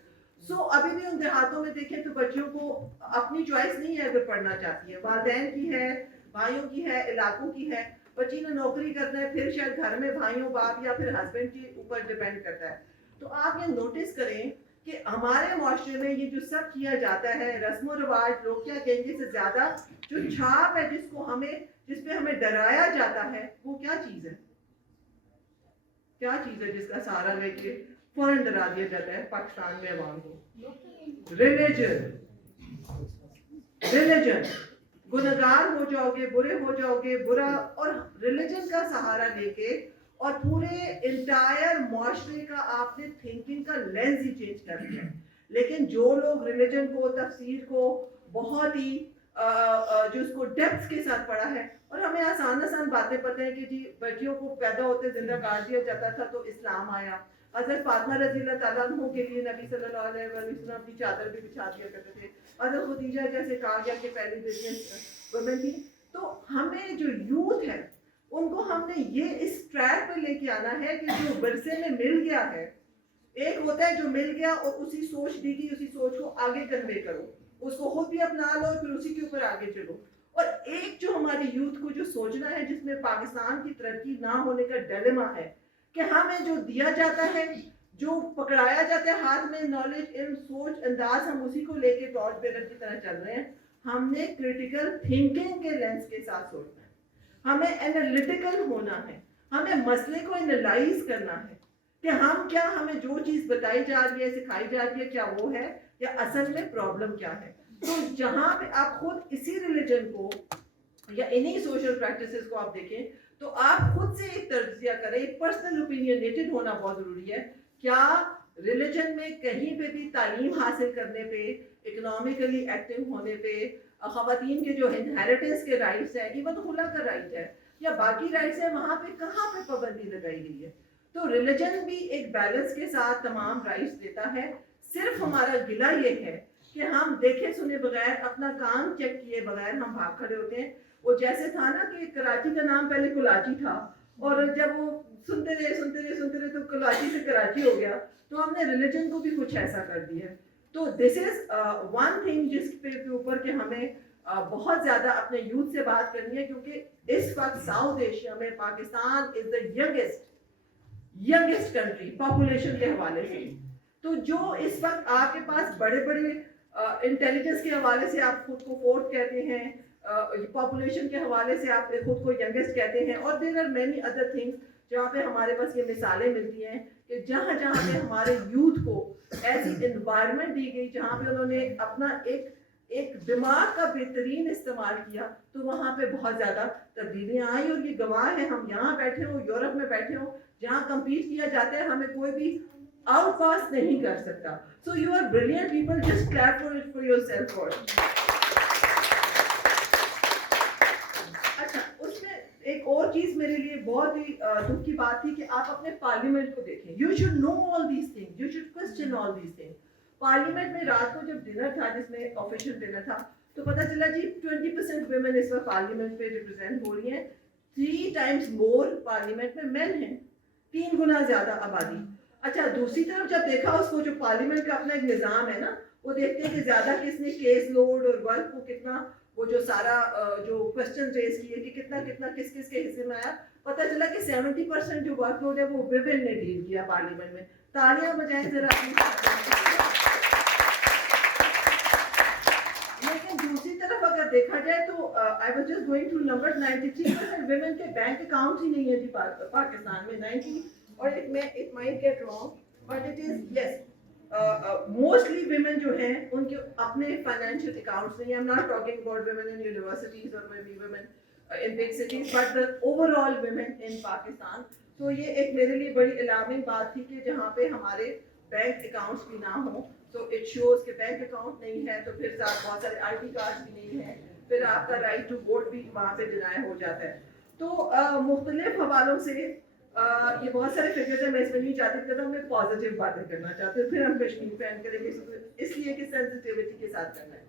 So ابھی بھی ان دیہاتوں میں دیکھیں تو بچیوں کو اپنی چوائس نہیں ہے, اگر پڑھنا چاہتی ہے, والدین کی ہے, بھائیوں کی ہے, علاقوں کی ہے. بچی نے نوکری کرنا ہے, پھر شاید گھر میں بھائیوں, باپ یا پھر ہسبینڈ کے اوپر ڈیپینڈ کرتا ہے. تو آپ یہ نوٹس کریں کہ ہمارے معاشرے میں یہ جو سب کیا جاتا ہے, رسم و رواج, لوگ کیا کہیں گے سے زیادہ جو چھاپ ہے جس پہ ہمیں ڈرایا جاتا ہے, وہ کیا چیز ہے؟ کیا چیز ہے جس کا سہارا لے کے فوراً ڈرا دیا جاتا ہے پاکستان میں عوام کو؟ ریلیجن. گنہگار ہو جاؤ گے, برے ہو جاؤ گے, برا, اور ریلیجن کا سہارا لے کے اور پورے انٹائر معاشرے کا آپ نے تھنکنگ کا لینس ہی چینج کر دیا. لیکن جو لوگ ریلیجن کو, تفسیر کو بہت ہی جو اس کو ڈیپتھ کے ساتھ پڑھا ہے, اور ہمیں آسان باتیں پتہ ہیں کہ جی بچیوں کو پیدا ہوتے زندہ کاٹ دیا جاتا تھا تو اسلام آیا. حضرت فاطمہ رضی اللہ تعالیٰ عنہ کے لیے نبی صلی اللہ علیہ وسلم اپنی چادر بھی بچھا دیا کرتے تھے. حضرت خدیجہ جیسے کہا گیا کہ پہلی ویمن تھی. تو ہمیں جو یوتھ ہے ان کو ہم نے یہ اس ٹریک پہ لے کے آنا ہے کہ جو ورثے میں مل گیا ہے, ایک ہوتا ہے جو مل گیا اور اسی سوچ دی گئی, اسی سوچ کو آگے کنوے کرو, اس کو خود بھی اپنا لو اور پھر اسی کے اوپر آگے چلو. اور ایک جو ہماری یوتھ کو جو سوچنا ہے, جس میں پاکستان کی ترقی نہ ہونے کا ڈیلیما ہے کہ ہمیں جو دیا جاتا ہے, جو پکڑایا جاتا ہے ہاتھ میں, نالج, علم, سوچ, انداز, ہم اسی کو لے کے ٹارچ بیرر کی طرح چل رہے ہیں. ہم نے کریٹیکل تھنکنگ کے لینس کے ساتھ سوچنا ہے, ہمیں اینالیٹیکل ہونا ہے, ہمیں مسئلے کو اینالائز کرنا ہے کہ ہمیں جو چیز بتائی جا رہی ہے, سکھائی جا رہی ہے, کیا وہ ہے یا اصل میں پرابلم کیا ہے. تو جہاں پہ آپ خود اسی ریلیجن کو یا انہی سوشل پریکٹسز کو آپ دیکھیں تو آپ خود سے ایک تجزیہ کریں. ایک پرسنل اوپینینیٹڈ ہونا بہت ضروری ہے. کیا ریلیجن میں کہیں پہ بھی تعلیم حاصل کرنے پہ, اکنامکلی ایکٹیو ہونے پہ, خواتین کے جو انہیریٹنس کے رائٹس ہیں, ایون خلا کا رائٹ ہے یا باقی رائٹس ہیں, وہاں پہ کہاں پہ پابندی لگائی گئی ہے؟ تو ریلیجن بھی ایک بیلنس کے ساتھ تمام رائٹس دیتا ہے. صرف ہمارا گلہ یہ ہے کہ ہم دیکھے سنے بغیر, اپنا کام چیک کیے بغیر ہم بھاگ کھڑے ہوتے ہیں. وہ جیسے تھا نا کہ کراچی کا نام پہلے کلاچی تھا, اور جب وہ سنتے رہے تو کلاچی سے کراچی ہو گیا, تو ہم نے ریلیجن کو بھی کچھ ایسا کر دیا. تو دس از ون تھنگ جس کے اوپر کہ ہمیں بہت زیادہ اپنے یوتھ سے بات کرنی ہے, کیونکہ اس وقت ساؤتھ ایشیا میں پاکستان از دا ینگسٹ کنٹری پاپولیشن کے حوالے سے. تو جو اس وقت آپ کے پاس بڑے بڑے انٹیلیجنس کے حوالے سے آپ خود کو فورتھ کہتے ہیں, پاپولیشن کے حوالے سے آپ خود کو ینگسٹ کہتے ہیں, اور there are many other things جہاں پہ ہمارے پاس یہ مثالیں ملتی ہیں کہ جہاں پہ ہمارے یوتھ کو ایسی انوائرمنٹ دی گئی جہاں پہ انہوں نے اپنا ایک دماغ کا بہترین استعمال کیا, تو وہاں پہ بہت زیادہ تبدیلیاں آئی. اور یہ گواہ ہے, ہم یہاں بیٹھے ہوں, یورپ میں بیٹھے ہوں, جہاں کمپیٹ کیا جاتا ہے, ہمیں کوئی بھی آؤٹ پاس نہیں کر سکتا. So you are brilliant people, just clap for yourself. اچھا, اس میں ایک اور چیز میرے لیے بہت ہی دکھ کی بات تھی کہ آپ اپنے پارلیمنٹ کو دیکھیں. You should know all these things, you should question all these things. Parliament میں رات کو جب ڈنر تھا, جس میں آفیشیل ڈنر تھا, تو پتا چلا جی 20% ویمن اس وقت پارلیمنٹ پہ ریپرزینٹ ہو رہی ہیں. 3 times more پارلیمنٹ میں مین ہیں, 3 گنا زیادہ آبادی. اچھا, دوسری طرف جب دیکھا اس کو, جو پارلیمنٹ کا اپنا ایک نظام ہے نا, وہ دیکھتے ہیں کہ زیادہ کس نے کیس لوڈ اور ورک کو کتنا, وہ جو سارا جو کوشچن ریز کیے کہ کتنا کس کے حصے میں آیا, پتا چلا کہ 70% جو ورک لوڈ ہے وہ ویمن نے ڈیل کیا پارلیمنٹ میں. تالیاں بجائیں ذرا. لیکن دوسری طرف اگر دیکھا جائے تو I was just going through numbers, 93% women کے بینک اکاؤنٹ ہی نہیں ہے جی پاکستان میں. 90, اور it might get wrong, but it is yes. Mostly women جو ہیں ان کے اپنے فائنینشیل اکاؤنٹس نہیں ہیں. I'm not talking about women in universities or maybe women in big cities, but the overall women in Pakistan. تو یہ ایک میرے لیے بڑی الارمنگ بات تھی کہ جہاں پہ ہمارے بینک اکاؤنٹس بھی نہ ہوں, تو اٹ شوز کہ بینک اکاؤنٹ نہیں ہے, تو پھر بہت سارے ID کارڈ بھی نہیں ہیں, پھر آپ کا رائٹ ٹو ووٹ بھی وہاں پہ ڈینائی ہو جاتا ہے. تو مختلف حوالوں سے یہ بہت سارے فگرز ہیں, میں اس میں نہیں چاہتی کہ ہم پازیٹیو باتیں کرنا چاہتے ہیں, پھر ہم کشمیر پہ کریں گے, اس لیے کہ سینسٹیوٹی کے ساتھ کرنا ہے.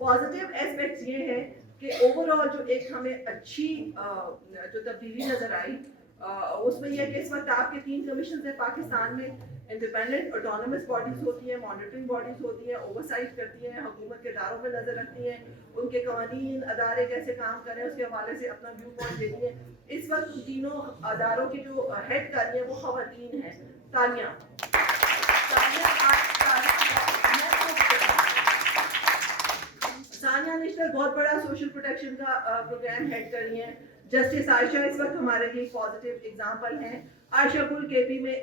پازیٹیو ایسپیکٹس یہ ہیں کہ اوور آل جو ایک ہمیں اچھی جو تبدیلی نظر آئی, اس میں یہ ہے کہ اس وقت آپ کے 3 کمیشنز ہیں پاکستان میں. انڈیپینڈنٹ آٹونومس باڈیز ہوتی ہیں, مانیٹرنگ باڈیز ہوتی ہیں, اوورسائٹ کرتی ہیں, حکومت کے اداروں پہ نظر رکھتی ہیں, ان کے قوانین ادارے کیسے کام کریں اس کے حوالے سے اپنا ویو پوائنٹ دیتی ہیں. اس وقت ان تینوں اداروں کی جو ہیڈ کر رہی ہیں وہ خواتین ہیں. تالیاں. ثانیہ نشتر بہت بڑا سوشل پروٹیکشن کا پروگرام ہیڈ کر رہی ہیں. جسٹس عائشہ اس وقت ہمارے لیے پازیٹیو ایگزامپل ہیں. عائشہ گل KP میں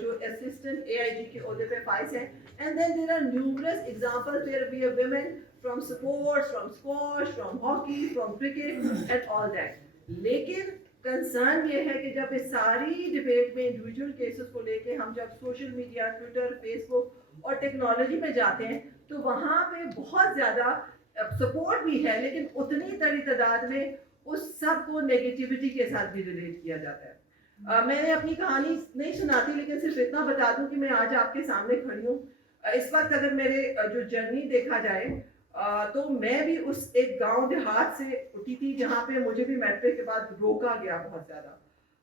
جو اسسٹنٹ AIG کے عہدے پہ فائز ہیں. And then there are numerous example where we are women from sports, from squash, from hockey, from cricket and all that. لیکن کنسرن یہ ہے کہ جب اس ساری ڈبیٹ میں انڈیویجول کیسز کو لے کے ہم جب سوشل میڈیا, ٹویٹر, فیس بک اور ٹیکنالوجی میں جاتے ہیں, تو وہاں پہ بہت زیادہ سپورٹ بھی ہے, لیکن اتنی بڑی تعداد میں اس سب کو نیگیٹیوٹی کے ساتھ بھی ریلیٹ کیا جاتا ہے. میں نے اپنی کہانی نہیں سناتی, لیکن صرف اتنا بتا دوں کہ میں آج آپ کے سامنے کھڑی ہوں. اس وقت اگر میرے جو جرنی دیکھا جائے تو میں بھی اس ایک گاؤں دیہات سے اٹھی تھی جہاں پہ مجھے بھی میٹرک کے بعد روکا گیا بہت زیادہ.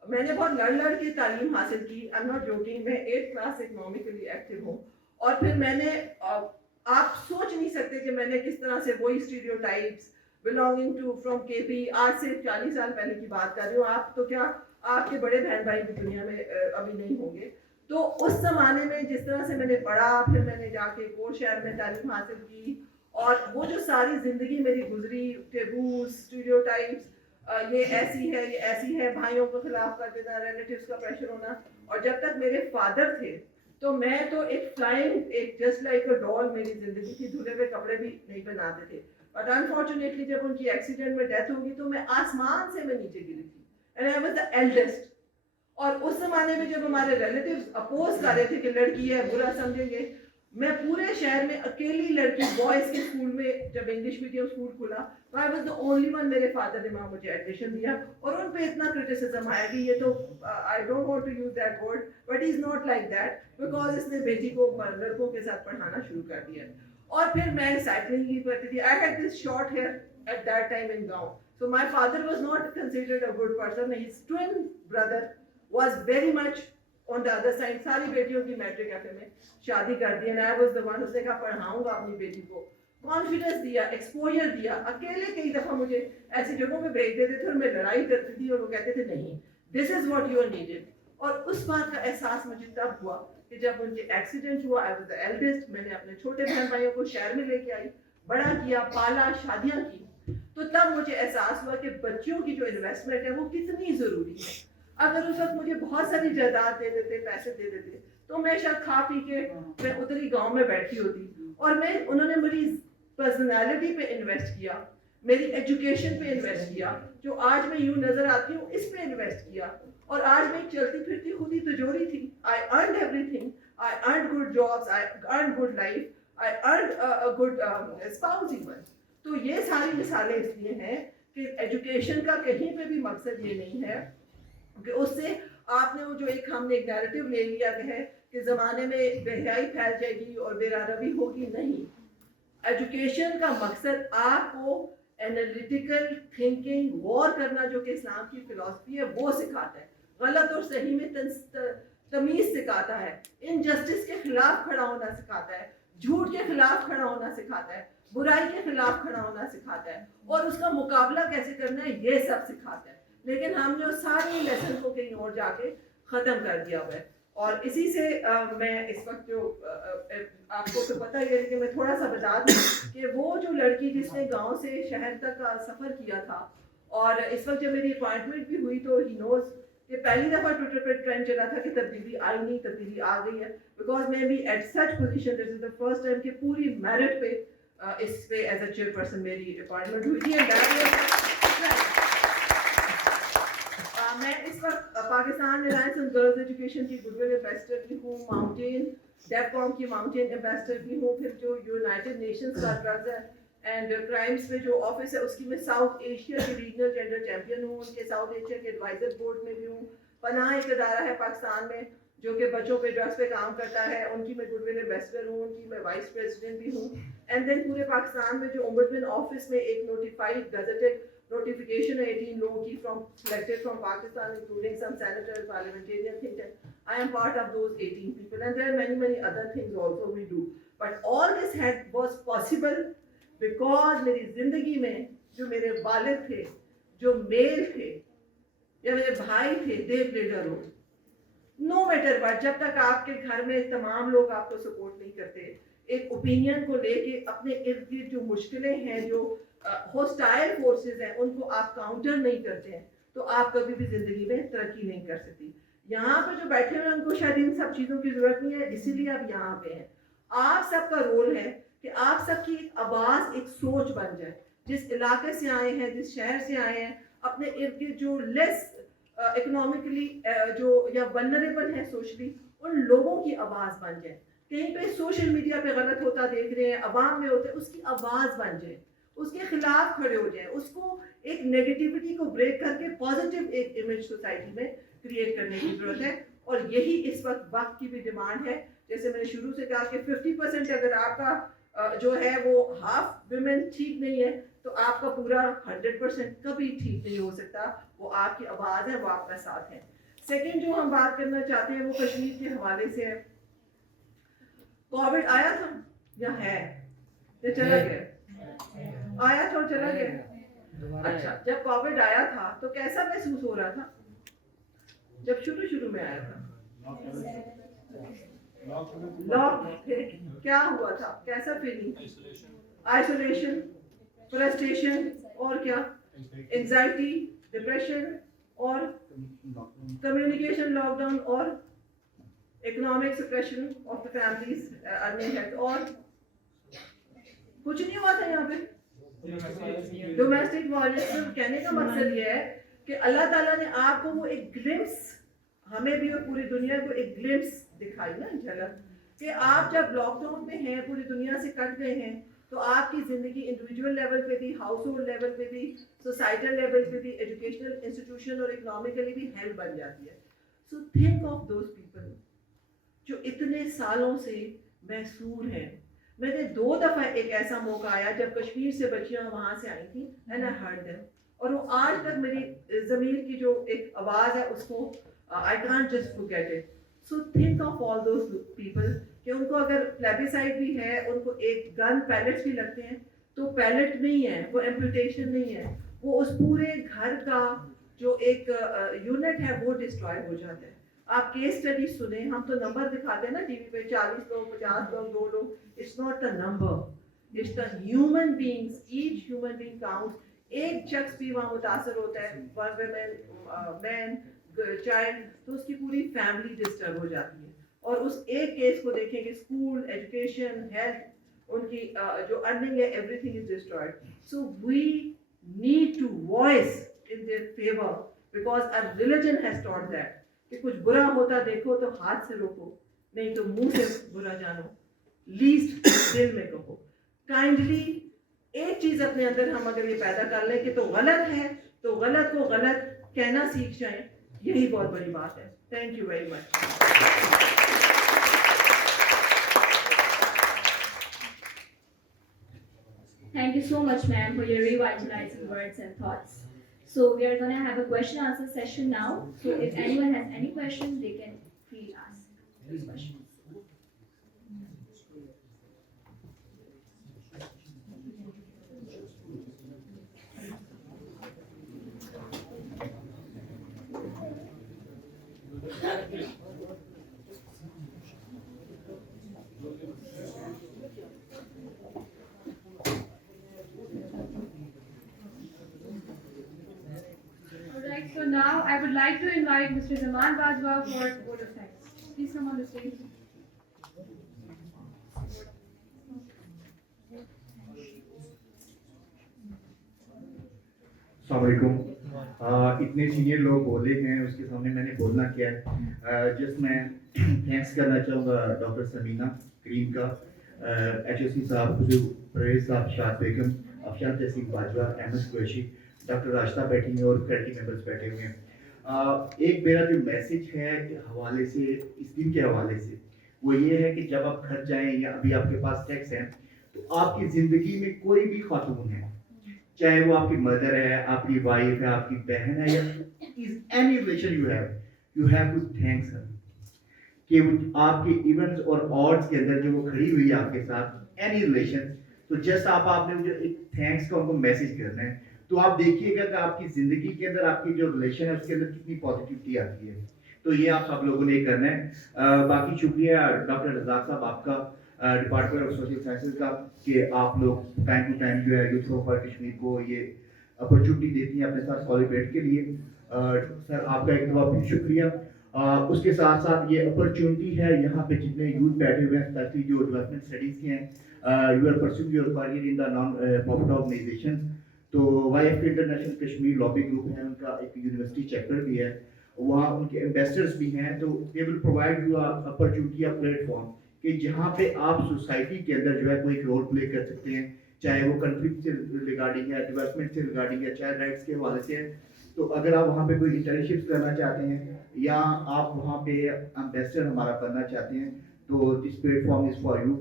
میں نے بہت لڑ کے تعلیم حاصل کی. آئی ایم ناٹ جوکنگ, میں 8th کلاس اکنامکلی ایکٹیو ہوں. اور پھر میں نے, آپ سوچ نہیں سکتے کہ میں نے کس طرح سے وہی stereotypes belonging to from KP, آج سے 40 سال پہلے کی بات کر رہی ہوں. آپ تو کیا, آپ کے بڑے بہن بھائی بھی دنیا میں ابھی نہیں ہوں گے. تو اس زمانے میں جس طرح سے میں نے پڑھا, پھر میں نے جا کے کور شہر میں تعلیم حاصل کی, اور وہ جو ساری زندگی میری گزری, ٹیبوز, اسٹیریوٹائپس, یہ ایسی ہے, یہ ایسی ہے, بھائیوں کے خلاف کر دینا, ریلیٹیوز کا پریشر ہونا. اور جب تک میرے فادر تھے تو میں تو ایک فلائنگ, ایک جسٹ لائک اے ڈال میری زندگی تھی. دھلے ہوئے کپڑے بھی نہیں پہناتے تھے. بٹ انفارچونیٹلی جب ان کی ایکسیڈنٹ میں ڈیتھ ہوگی تو میں آسمان سے میں نیچے گری تھی, and I was the eldest. اور اس زمانے میں جب ہمارے ریلیٹیوز اپوز کر رہے تھے کہ لڑکی ہے, برا سمجھیں گے, میں پورے شہر میں اکیلی لڑکی بوائز کے اسکول میں جب انگلش میڈیم اسکول کھلا تو I was the only one. میرے فادر نے وہاں مجھے ایڈمیشن دیا اور ان پہ اتنا کرٹیسزم آیا کہ یہ تو I don't want to use that word but is not like that because اس نے بیٹی کو لڑکوں کے ساتھ پڑھانا شروع کر دیا. اور پھر میں سائیکلنگ ہی کرتی تھی. I had this short hair at that time in گاؤں. So my father was not considered a good person. His twin brother was very much on the other side. ساری بیٹیوں کی میٹرک ایف میں شادی کر دی. And I was the one نے کہا پڑھاؤں گا اپنی بیٹی کو. کانفیڈنس دیا, ایکسپوجر دیا. اکیلے کئی دفعہ مجھے ایسی جگہوں پہ بھیج دیتے تھے اور میں لڑائی کرتی تھی اور وہ کہتے تھے نہیں, this is what you are needed. اور اس بات کا احساس مجھے تب ہوا کہ جب مجھے ایکسیڈنٹ ہوا. I was the eldest. میں نے اپنے چھوٹے بہن بھائیوں کو شہر میں لے کے آئی, بڑا کیا, پالا, شادیاں کی. تو تب مجھے احساس ہوا کہ بچیوں کی جو انویسٹمنٹ ہے وہ کتنی ضروری ہے. اگر اس وقت مجھے بہت ساری جائیداد دے دیتے, پیسے دے دیتے, تو میں شاید کھا پی کے میں اتری گاؤں میں بیٹھی ہوتی. اور انہوں نے میری پرسنالٹی پہ انویسٹ کیا, میری ایجوکیشن پہ انویسٹ کیا, جو آج میں یوں نظر آتی ہوں اس پہ انویسٹ کیا. اور آج میں چلتی پھرتی خود ہی تجوری تھی. I earned everything. I earned good jobs. I earned good life. I earned a good spouse even. تو یہ ساری مثالیں اس لیے ہیں کہ ایجوکیشن کا کہیں پہ بھی مقصد یہ نہیں ہے کہ اس سے آپ نے وہ جو ہم نے ایک نیریٹو لے لیا ہے کہ زمانے میں بے حیائی پھیل جائے گی اور بے روی ہوگی. نہیں, ایجوکیشن کا مقصد آپ کو انالیٹیکل تھنکنگ, غور کرنا, جو کہ اسلام کی فلسفی ہے وہ سکھاتا ہے. غلط اور صحیح میں تمیز سکھاتا ہے. انجسٹس کے خلاف کھڑا ہونا سکھاتا ہے. جھوٹ کے خلاف کھڑا ہونا سکھاتا ہے. برائی کے خلاف کھڑا ہونا سکھاتا ہے. اور اس کا مقابلہ کیسے کرنا ہے یہ سب سکھاتا ہے. لیکن ہم نے اس سارے لیسن کو کہیں اور جا کے ختم کر دیا ہوا ہے. اور اسی سے میں اس وقت جو آپ کو تو پتہ ہی ہے کہ میں تھوڑا سا بتا دوں کہ وہ جو لڑکی جس نے گاؤں سے شہر تک کا سفر کیا تھا, اور اس وقت جب میری اپوائنٹمنٹ بھی ہوئی تو ہی نوز کہ پہلی دفعہ ٹویٹر پہ ٹرینڈ چلا تھا کہ تبدیلی آئی نہیں, تبدیلی آ گئی ہے. بیکاز میں بھی at such position, this is the first time کہ پوری میرٹ پہ اس پہ ایز اے چیئر پرسن میری اپوائنٹمنٹ ہوئی تھی. میں اس وقت Pakistan alliance on girls education کی گڈ ول ایمبیسڈر بھی ہوں, ماؤنٹین ڈیپ کام کی ماؤنٹین ایمبیسڈر بھی ہوں. پھر جو یونائٹیڈ نیشنز کا ڈرگز اینڈ کرائمس میں جو آفس ہے اس کی میں ساؤتھ ایشیا کی ریجنل جینڈر چیمپئن ہوں. ان کے ساؤتھ ایشیا کے ایڈوائزر بورڈ میں بھی ہوں. پناہ ایک ادارہ ہے پاکستان میں جو کہ بچوں پہ ڈرگس پہ کام کرتا ہے, ان کی میں گڈ ول ایمبیسڈر ہوں. ان کی میں وائس پریزیڈنٹ بھی ہوں. اینڈ دین پورے پاکستان میں جو اومبڈسمین آفس میں ایک نوٹیفائڈ گزٹڈ notification 18 लोगों की selected from Pakistan, including some senators, parliamentarians, think that I am part of those 18 people, and there are many other things also we do. But all this was possible because मेरी जिंदगी में जो मेरे वालिद थे, जो मेल थे या मेरे भाई थे, they played a role. No matter what, جب تک آپ کے گھر میں تمام لوگ آپ کو سپورٹ نہیں کرتے, ایک اوپینین کو لے کے اپنے ارد گرد جو مشکلیں ہیں, جو ہوسٹائل فورسز ہیں, ان کو آپ کاؤنٹر نہیں کرتے ہیں, تو آپ کبھی بھی زندگی میں ترقی نہیں کر سکتی. یہاں پہ جو بیٹھے ہوئے ہیں ان کو شاید ان سب چیزوں کی ضرورت نہیں ہے, اسی لیے آپ یہاں پہ ہیں. آپ سب کا رول ہے کہ آپ سب کی ایک آواز, ایک سوچ بن جائے. جس علاقے سے آئے ہیں, جس شہر سے آئے ہیں, اپنے ارد گرد جو لیس اکنامکلی جو یا ولنریبل ہیں سوشلی, ان لوگوں کی آواز بن جائے. کہیں پہ سوشل میڈیا پہ غلط ہوتا دیکھ رہے ہیں, عوام میں ہوتے, اس کی آواز بن جائے, اس کے خلاف کھڑے ہو جائیں, اس کو ایک نیگیٹیوٹی کو بریک کر کے پازیٹیو ایک امیج سوسائٹی میں کریٹ کرنے کی ضرورت ہے. اور یہی اس وقت کی بھی ڈیمانڈ ہے. جیسے میں نے شروع سے کہا کہ 50% اگر آپ کا جو ہے وہ ہاف ویمن ٹھیک نہیں ہے, تو آپ کا پورا 100% کبھی ٹھیک نہیں ہو سکتا. وہ آپ کی آواز ہے, وہ آپ کا ساتھ ہے. سیکنڈ جو ہم بات کرنا چاہتے ہیں وہ کشمیر کے حوالے سے ہے. کووڈ آیا تھا یا ہے یا چلا گیا؟ آیا تھا اور چلا گیا. اچھا, جب کووڈ آیا تھا تو کیسا محسوس ہو رہا تھا جب شروع میں آیا تھا؟ لاک کیا ہوا تھا, کیسا فیلنگ؟ آئسولیشن, فرسٹریشن, اور کیا, انزائٹی, ڈپریشن, اور کمیونیکیشن لاک ڈاؤن, اور economic suppression of the families, earning health, اور کچھ نہیں ہوا تھا یہاں پہ. Domestic violence. کہنے کا مقصد یہ ہے کہ اللہ تعالیٰ نے آپ کو وہ ایک گلمس, ہمیں بھی اور پوری دنیا کو ایک گلمس دکھائی نا, جھلک, کہ آپ جب لاک ڈاؤن میں ہیں, پوری دنیا سے کٹ گئے ہیں, تو آپ کی زندگی انڈیویجول لیول پہ بھی, ہاؤس ہولڈ لیول پہ بھی, سوسائٹل لیول پہ بھی, ایجوکیشنل انسٹیٹیوشن اور اکنامکلی بھی ہیلپ بن جاتی ہے. So think of those people جو اتنے سالوں سے محصور ہیں. میں نے 2 دفعہ ایک ایسا موقع آیا جب کشمیر سے بچیاں وہاں سے آئی تھیں, اینڈ آئی ہرڈ دیم, اور وہ آج تک میری ضمیر کی جو ایک آواز ہے اس کو I can't just forget it. So think of all those people کہ ان کو اگر پلیبیسائڈ بھی ہے, ان کو ایک گن پیلٹس بھی لگتے ہیں, تو پیلٹ نہیں ہے, وہ ایمپوٹیشن نہیں ہے, وہ اس پورے گھر کا جو ایک یونٹ ہے وہ ڈسٹرائے ہو جاتا ہے. آپ کیس اسٹڈی سنیں, ہم تو نمبر دکھاتے ہیں نا ٹی وی پہ, 40 لوگ, 50 لوگ, 2 لوگ. It's not the number, it's the human beings. Each human being count. ایک شخص بھی وہاں متاثر ہوتا ہے, ون ویمن, مین, چائلڈ, تو اس کی پوری فیملی ڈسٹرب ہو جاتی ہے. اور اس ایک کیس کو دیکھیں کہ اسکول, ایجوکیشن, ہیلتھ, ان کی جو ارننگ ہے, everything is destroyed. So we need to voice in their favor because our religion has taught that کہ کچھ برا ہوتا دیکھو تو ہاتھ سے روکو, نہیں تو منہ سے برا جانو, لیسٹ دل میں کہو. کائنڈلی ایک چیز اپنے اندر ہم اگر یہ پیدا کر لیں کہ تو غلط ہے تو غلط کو غلط کہنا سیکھ جائیں, یہی بہت بڑی بات ہے. Thank you very much. Thank you so much, ma'am, for your revitalizing words and thoughts. So we are going to have a question and answer session now. So if anyone has any questions, they can freely ask those questions. Alright, so now I would like to invite Mr. Zaman Bajwa for a vote of thanks. Please come on the stage. السلام علیکم. اتنے senior لوگ بولے ہیں, اس کے سامنے میں نے بولنا کیا ہے. جس میں تھینکس کرنا چاہوں گا ڈاکٹر سمینہ کریم کا, ایچ ایس سی صاحب, حضور پرویز صاحب, شاد بیگم, افشان تحسین باجوہ, احمد قریشی, ڈاکٹر راشدہ بیٹھی ہیں اور فیکلٹی ممبرس بیٹھے ہوئے ہیں. ایک میرا جو میسج ہے حوالے سے, اس دن کے حوالے سے, وہ یہ ہے کہ جب آپ گھر جائیں یا ابھی آپ کے پاس ٹیکس ہیں, تو آپ کی زندگی میں کوئی بھی خاتون ہے, چاہے وہ آپ کی مدر ہے, آپ کی وائف ہے, آپ کی بہن ہے, یا any relation you have to thanks her, کہ آپ کے ایونٹس اور آڈس کے اندر جو وہ کھڑی ہوئی ہے آپ کے ساتھ, اینی ریلیشن, تو جسٹ آپ نے مجھے ایک تھینکس کا ان کو میسج کرنا ہے. تو آپ دیکھیے گا کہ آپ کی زندگی کے اندر آپ کی جو ریلیشن ہے اس کے اندر کتنی پازیٹیوٹی آتی ہے. تو یہ آپ سب لوگوں نے یہ کرنا ہے. باقی شکریہ ڈاکٹر رزاق صاحب آپ کا, ڈپارٹمنٹ آف سوشل سائنسز کا, کہ آپ لوگ ٹائم ٹو ٹائم جو ہے یوتھ فار کشمیر کو یہ اپرچونیٹی دیتی ہیں اپنے ساتھ کولیبریٹ کے لیے. سر آپ کا ایک دفعہ پھر شکریہ. اس کے ساتھ ساتھ یہ اپرچونیٹی ہے یہاں پہ جتنے یوتھ بیٹھے ہوئے ہیں, اسپیشلی جو ڈیولپمنٹ اسٹڈیز کے ہیں, you are pursuing your career in the non profit organisation. تو Y F K international Kashmir lobby group ہے, ان کا ایک یونیورسٹی چیپٹر بھی ہے, وہاں ان کے انویسٹرز بھی ہیں. تو they will provide you opportunity, platform, کہ جہاں پہ آپ سوسائٹی کے اندر جو ہے کوئی رول پلے کر سکتے ہیں, چاہے وہ کنفلکٹ سے ریگارڈنگ ہے, ڈیولپمنٹ سے ریگارڈنگ ہے, چائلڈ رائٹس کے حوالے سے ہے. تو اگر آپ وہاں پہ کوئی انٹرنشپس کرنا چاہتے ہیں یا آپ وہاں پہ امبیسڈر ہمارا بننا چاہتے ہیں, تو this platform is for you.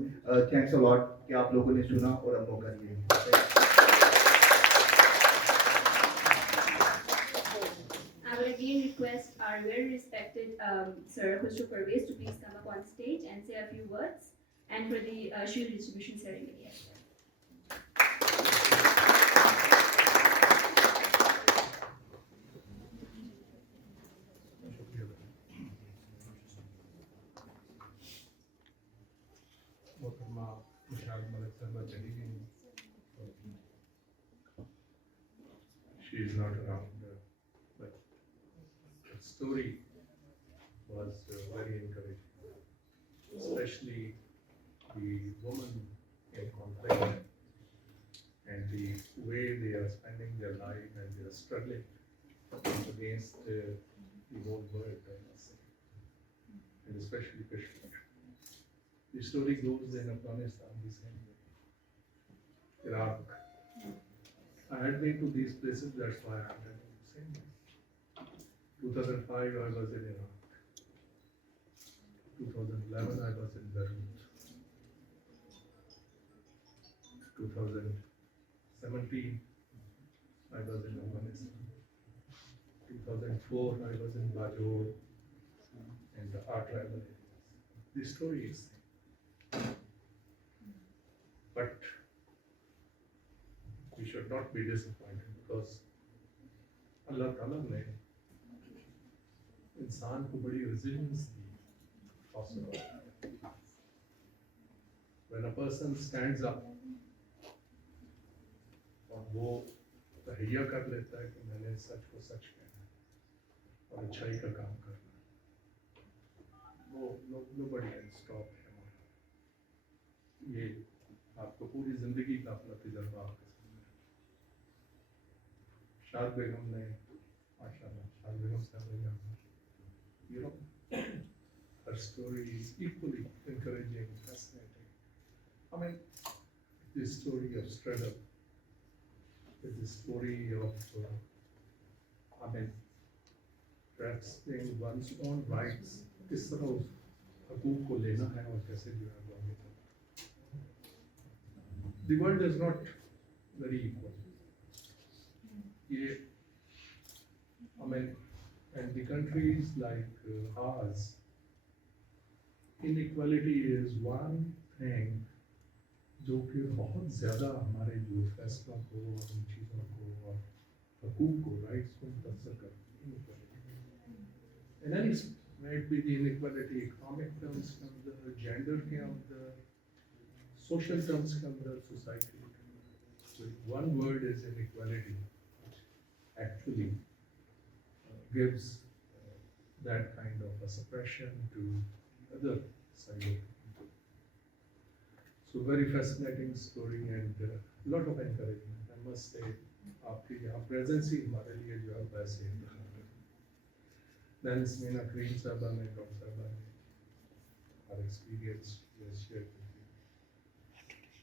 Thanks a lot کہ آپ لوگوں نے سنا اور اب موقع دیا. I would again request our very respected Sir Khusro Parvez to please come up on stage and say a few words, and for the shield distribution ceremony as well. محترمہ مشال ملک صاحبہ چلی گئی. She is not around, but the story was very encouraging, especially the women in conflict and the way they are spending their life and they are struggling against the whole world, I must say, and especially Kashmir. The story goes in Afghanistan the same way. Iraq. I had been to these places, that's why I'm telling you the same way. 2005 I was in Iraq. 2011 I was in Beirut. 2017 I was in Afghanistan. 2004 I was in Bajor and the art tribal areas. The story is same. But we should not be disappointed because Allah Ta'ala ने इंसान को बड़ी resilience the. When a person stands up और वो तहैया कर लेता है कि मैंने सच को सच कहना है और अच्छाई का काम करना है, वो nobody can stop him. ये आपको पूरी जिंदगी का अपना तजुर्बा आपके सामने है. शाद बेगम ने माशाल्लाह, शाद बेगम साहब ने, you know, her story is equally encouraging, fascinating. I mean, the story of struggle, it's the story of, grasping one's own rights. किस तरह उस हकूक को लेना है और कैसे जो है वो आगे चलना है. The world is not very equal. And the countries like ours, inequality is one thing जो कि बहुत ज़्यादा हमारे जो फैसलों को और इन चीज़ों को और हकूक को, राइट्स को मुतासर करती है. And then it might be the inequality economic terms के अंदर, gender के अंदर, social terms के अंदर, society. So one word is inequality, which actually gives that kind of a suppression to the other side of it. So very fascinating story and a lot of encouragement. I must say, आपकी यहाँ presence ही हमारे लिए जो है वैसे ही. Then Smina Kareem Sahaba ने, Dr. Sahaba ने, our experience was shared with you.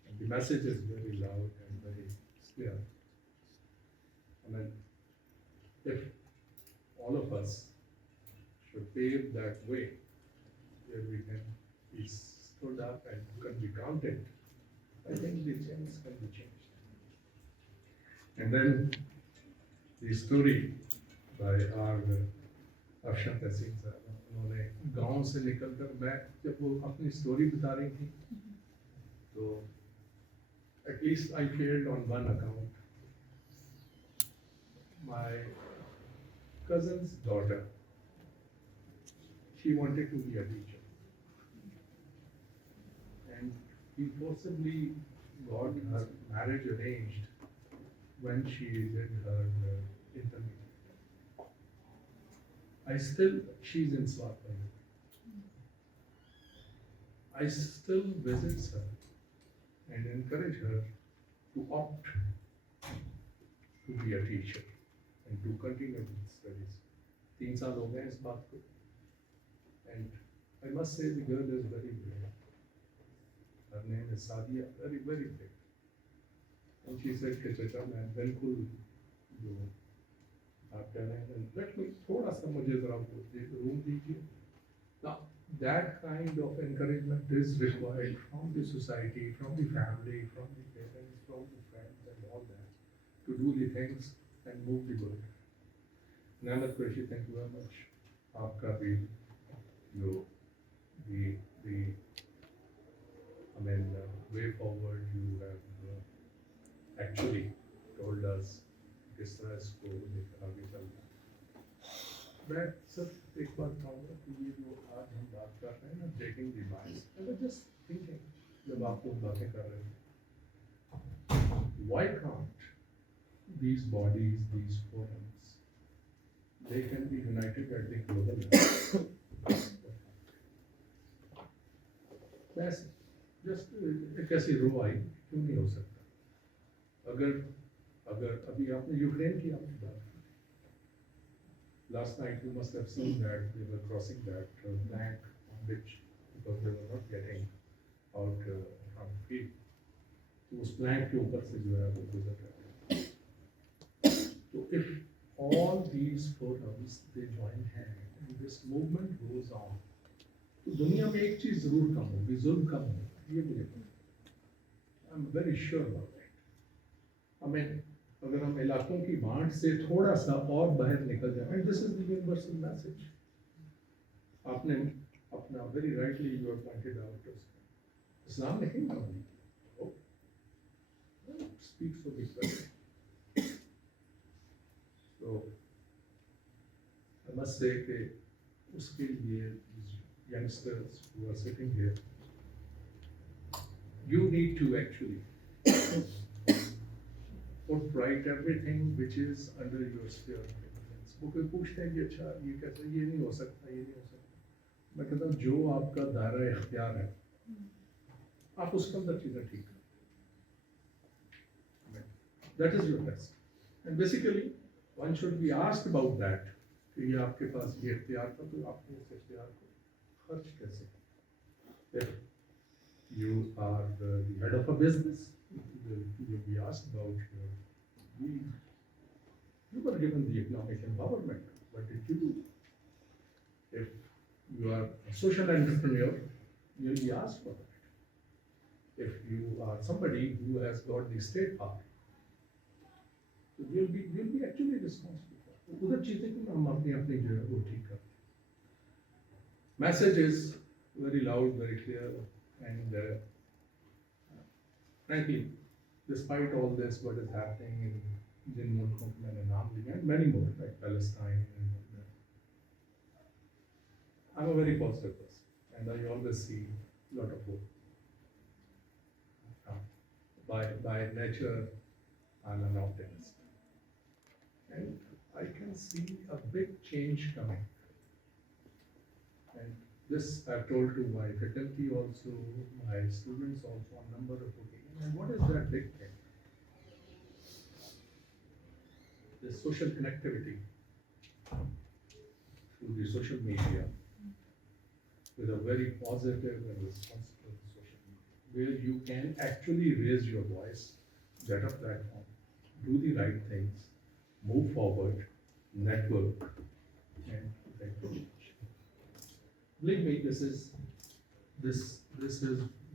And the message is very loud and very clear. I mean, if all of us should pave that way, where we can be stood up and can be counted, I think the things can be changed. And then the story by our अफशन तहसीन साहब, उन्होंने गांव से निकलकर, मैं जब वो अपनी story बता रही थी तो at least I failed on one account. My cousin's daughter, she wanted to be a teacher and he forcibly got her marriage arranged when she did her intermediate. She's in Swatland. I still visit her and encourage her to opt to be a teacher and to continue with studies. 3 साल हो गए इस बात को. And I must say the girl is very brave. Her name is Sadia, very, very brave. And she said कि चाचा मैं बिल्कुल जो आप कह रहे हैं, let me थोड़ा सा मुझे जरा रूम दीजिए. Now that kind of encouragement is required from the society, from the family, from the parents, from the friends and all that to do the things and move the world. Namath Qureshi, thank you very much. आपका भी जो way forward you have actually told us किस तरह इसको लेकर आगे चलना है. मैं सिर्फ एक बात कहूँगा कि ये जो आज हम बात कर रहे हैं ना, breaking the bias, I was just thinking जब आप लोग बातें कर रहे थे, why can't these bodies, these forums, they can be united at the global level? बस just एक ऐसी रो आई क्यों नहीं हो सकता? अगर अभी आपने यूक्रेन की आपने बात की, last night you must have seen that they were crossing that plank on which, because they were not getting out from field, तो उस प्लांट के ऊपर से जो है वो गुजर रहा है। तो if all these forums they join hand and this movement goes on, तो दुनिया में एक चीज जरूर कम होगी, जुल्म कम होगा, ये मुझे पता है। I am very sure about that. हमें अगर हम इलाकों की बांट से थोड़ा सा और बाहर निकल जाए, and this is the universal message. आपने अपना very rightly you have pointed out, इस्लाम नहीं मानी, स्पीक्स फॉर दिस। तो आई मस्ट से कि उसके लिए youngsters who are sitting here, you need to actually put right everything which is under your sphere of influence. वो कोई पूछते हैं कि अच्छा ये कैसे, ये नहीं हो सकता, ये नहीं हो सकता। मैं कहता हूँ जो आपका दायरा इख्तियार है आप उसके अंदर चीज़ें ठीक करें। That is your best. And basically one should be asked about that कि ये आपके पास ये इख्तियार था तो आपने इस इख्तियार को खर्च कैसे? If you are the head of a business, you'll be asked about you were given the economic empowerment. What did you do? If you are a social entrepreneur, you'll be asked for that. If you are somebody who has got the state power, you'll be actually responsible for it. उधर चीजें को हम अपनी जो है वो ठीक करते हैं। Message is very loud, very clear, and frankly, despite all this, what is happening in जिन मुल्कों को मैंने नाम लिया, and many more like Palestine, and I'm a very positive person, and I always see a lot of hope. By nature, I'm an optimist, and I can see a big change coming. And this I've told to my faculty also, my students also on number of occasions. And what is that big thing? The social connectivity through the social media, with a very positive and responsible social media, where you can actually raise your voice, get a platform, do the right things, move forward, network, and affect change. Believe me, this is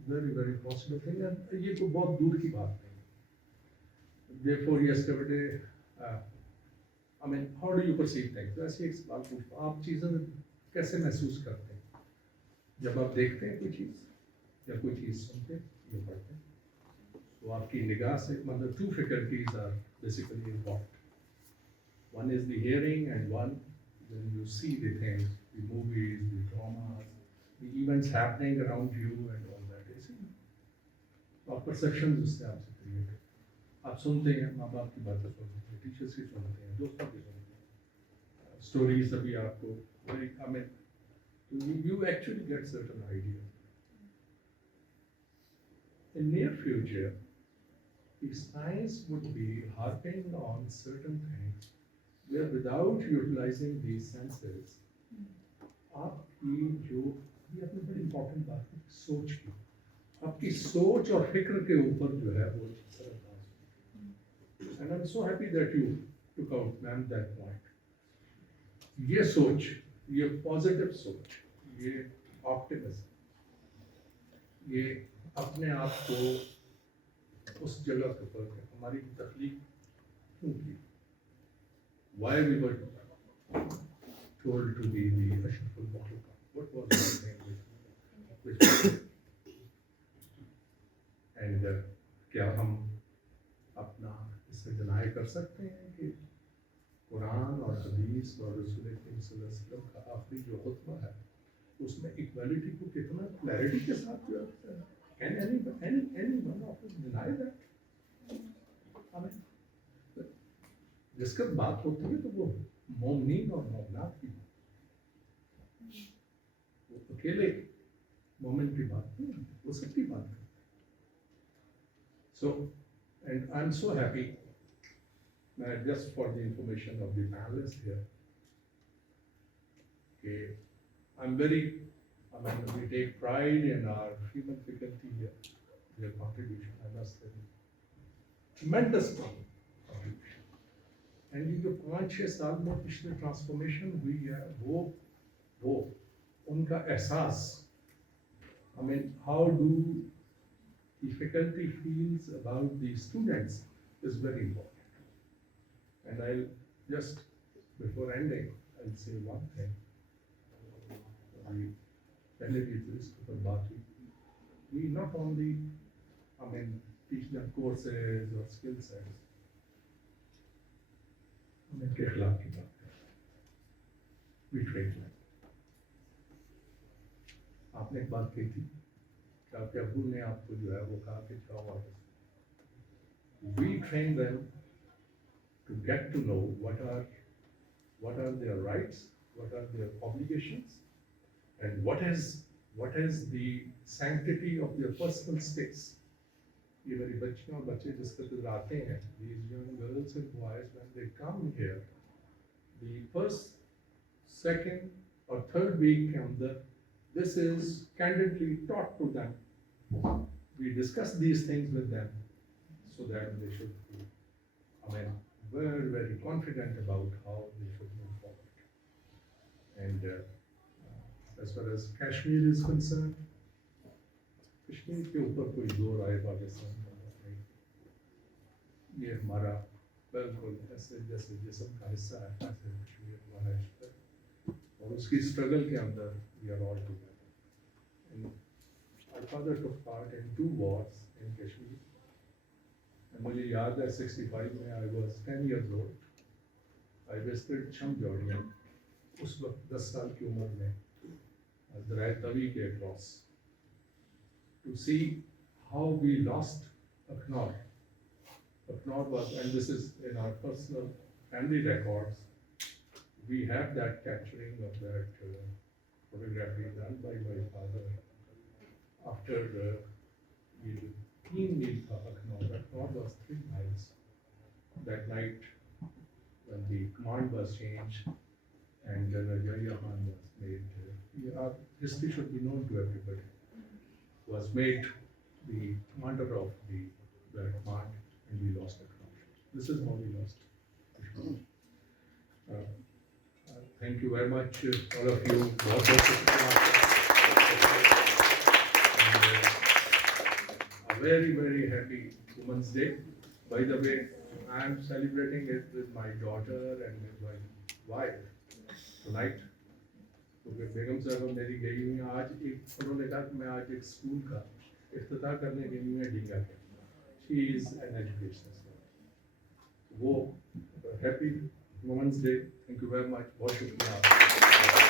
very very possible thing, and ये तो बहुत दूर की बात नहीं। Therefore yesterday, I mean, how do you perceive things? ऐसे एक सवाल पूछता हूँ, आप चीज़ें कैसे महसूस करते हैं जब आप देखते हैं कोई चीज़ या कोई चीज़ सुनते हैं या पढ़ते हैं? तो आपकी निगाह से मतलब two faculties are basically involved. One is the hearing, and one when you see the things, the movies, the dramas, the events happening around you and all that. You see, our perceptions उससे आपसे create है। आप सुनते हैं, माँ बाप की बातें सुनते हैं, टीचर्स की सुनते हैं, दोस्तों की सुनते हैं, stories अभी आपको very, I mean, you actually get certain ideas. In near future, the science would be harping on certain things where without utilizing these senses, आपकी जो ये अपनी बड़ी इम्पोर्टेंट बात है सोच की, आपकी सोच और फिक्र के ऊपर जो है वो and I'm so happy that you took out, ma'am, that point. ये सोच, ये पॉजिटिव सोच, ये ऑप्टिमिज्म, ये अपने आप को उस जगह के ऊपर हमारी तकलीफ क्यों की? Why we were told to be the Ashraful Makhluqat? What was the thing which and क्या हम अपना इससे डिनाई कर सकते हैं कि कुरान और हदीस और रसूल करीम सल्लल्लाहु अलैहि वसल्लम का आखिरी जो खुतबा है उसमें इक्वालिटी को कितना क्लैरिटी के साथ जो है, can any one of us deny that? हमें जिसका बात होती है तो वो मोमिनीन और मोमिनात की, वो अकेले मोमिन की बात नहीं, वो सबकी बात है। So, and I'm so happy, just for the information of the panelists here, okay, I'm very I mean, we take pride in our female faculty here, their contribution, I must say, tremendous contribution. And ये जो 5-6 साल में पिछले transformation हुई है वो उनका एहसास, I mean, how do the faculty feels about the students is very important. And I'll just, before ending, I'll say one thing. पहले भी तो इस पर बात हुई, we not only, I mean, teach them courses or skill sets, हम इनके खिलाफ की बात करें, we train them. आपने एक बात कही थी कि आपके अब्बू ने आपको जो है वो कहा कि जाओ वापस, we train them to get to know what are their rights, what are their obligations, and what is the sanctity of their personal space. ये मेरी बच्चियां और बच्चे जिस तरह आते हैं, these young girls and boys, when they come here, the first, second or third week के अंदर, this is candidly taught to them. We discuss these things with them so that they should be, I mean, very, very confident about how they should move forward. And as far as Kashmir is concerned, Kashmir के ऊपर कोई दो राय पाकिस्तान का नहीं, ये हमारा बिल्कुल ऐसे जैसे जिस्म का हिस्सा है, ऐसे कश्मीर हमारा हिस्सा है, और उसकी स्ट्रगल के अंदर we are all together. And our father took part in 2 wars in Kashmir. And मुझे याद है 65 में I was 10 years old. I visited Chamjodian, उस वक्त 10 साल की उम्र में, दरिया तवी के across, to see how we lost Aknor. Aknor was, and this is in our personal family records, we have that capturing of that photography done by my father after the team meet of Aknor. Aknor was 3 miles. That night, when the command was changed and Jaya Khan was made, our history should be known to everybody, was made the commander of the command, and we lost the command. This is how we lost the command. Thank you very much, all of you. A very, very happy Women's Day. By the way, I am celebrating it with my daughter and with my wife tonight. क्योंकि बेगम साहब मेरी गई हुई हैं आज, उन्होंने कहा कि मैं आज एक स्कूल का इफ्तिताह करने गई हुई हैं डींगा के, शी इज़ एन एजुकेशनिस्ट. वो happy women's day, thank you very much, बहुत शुक्रिया.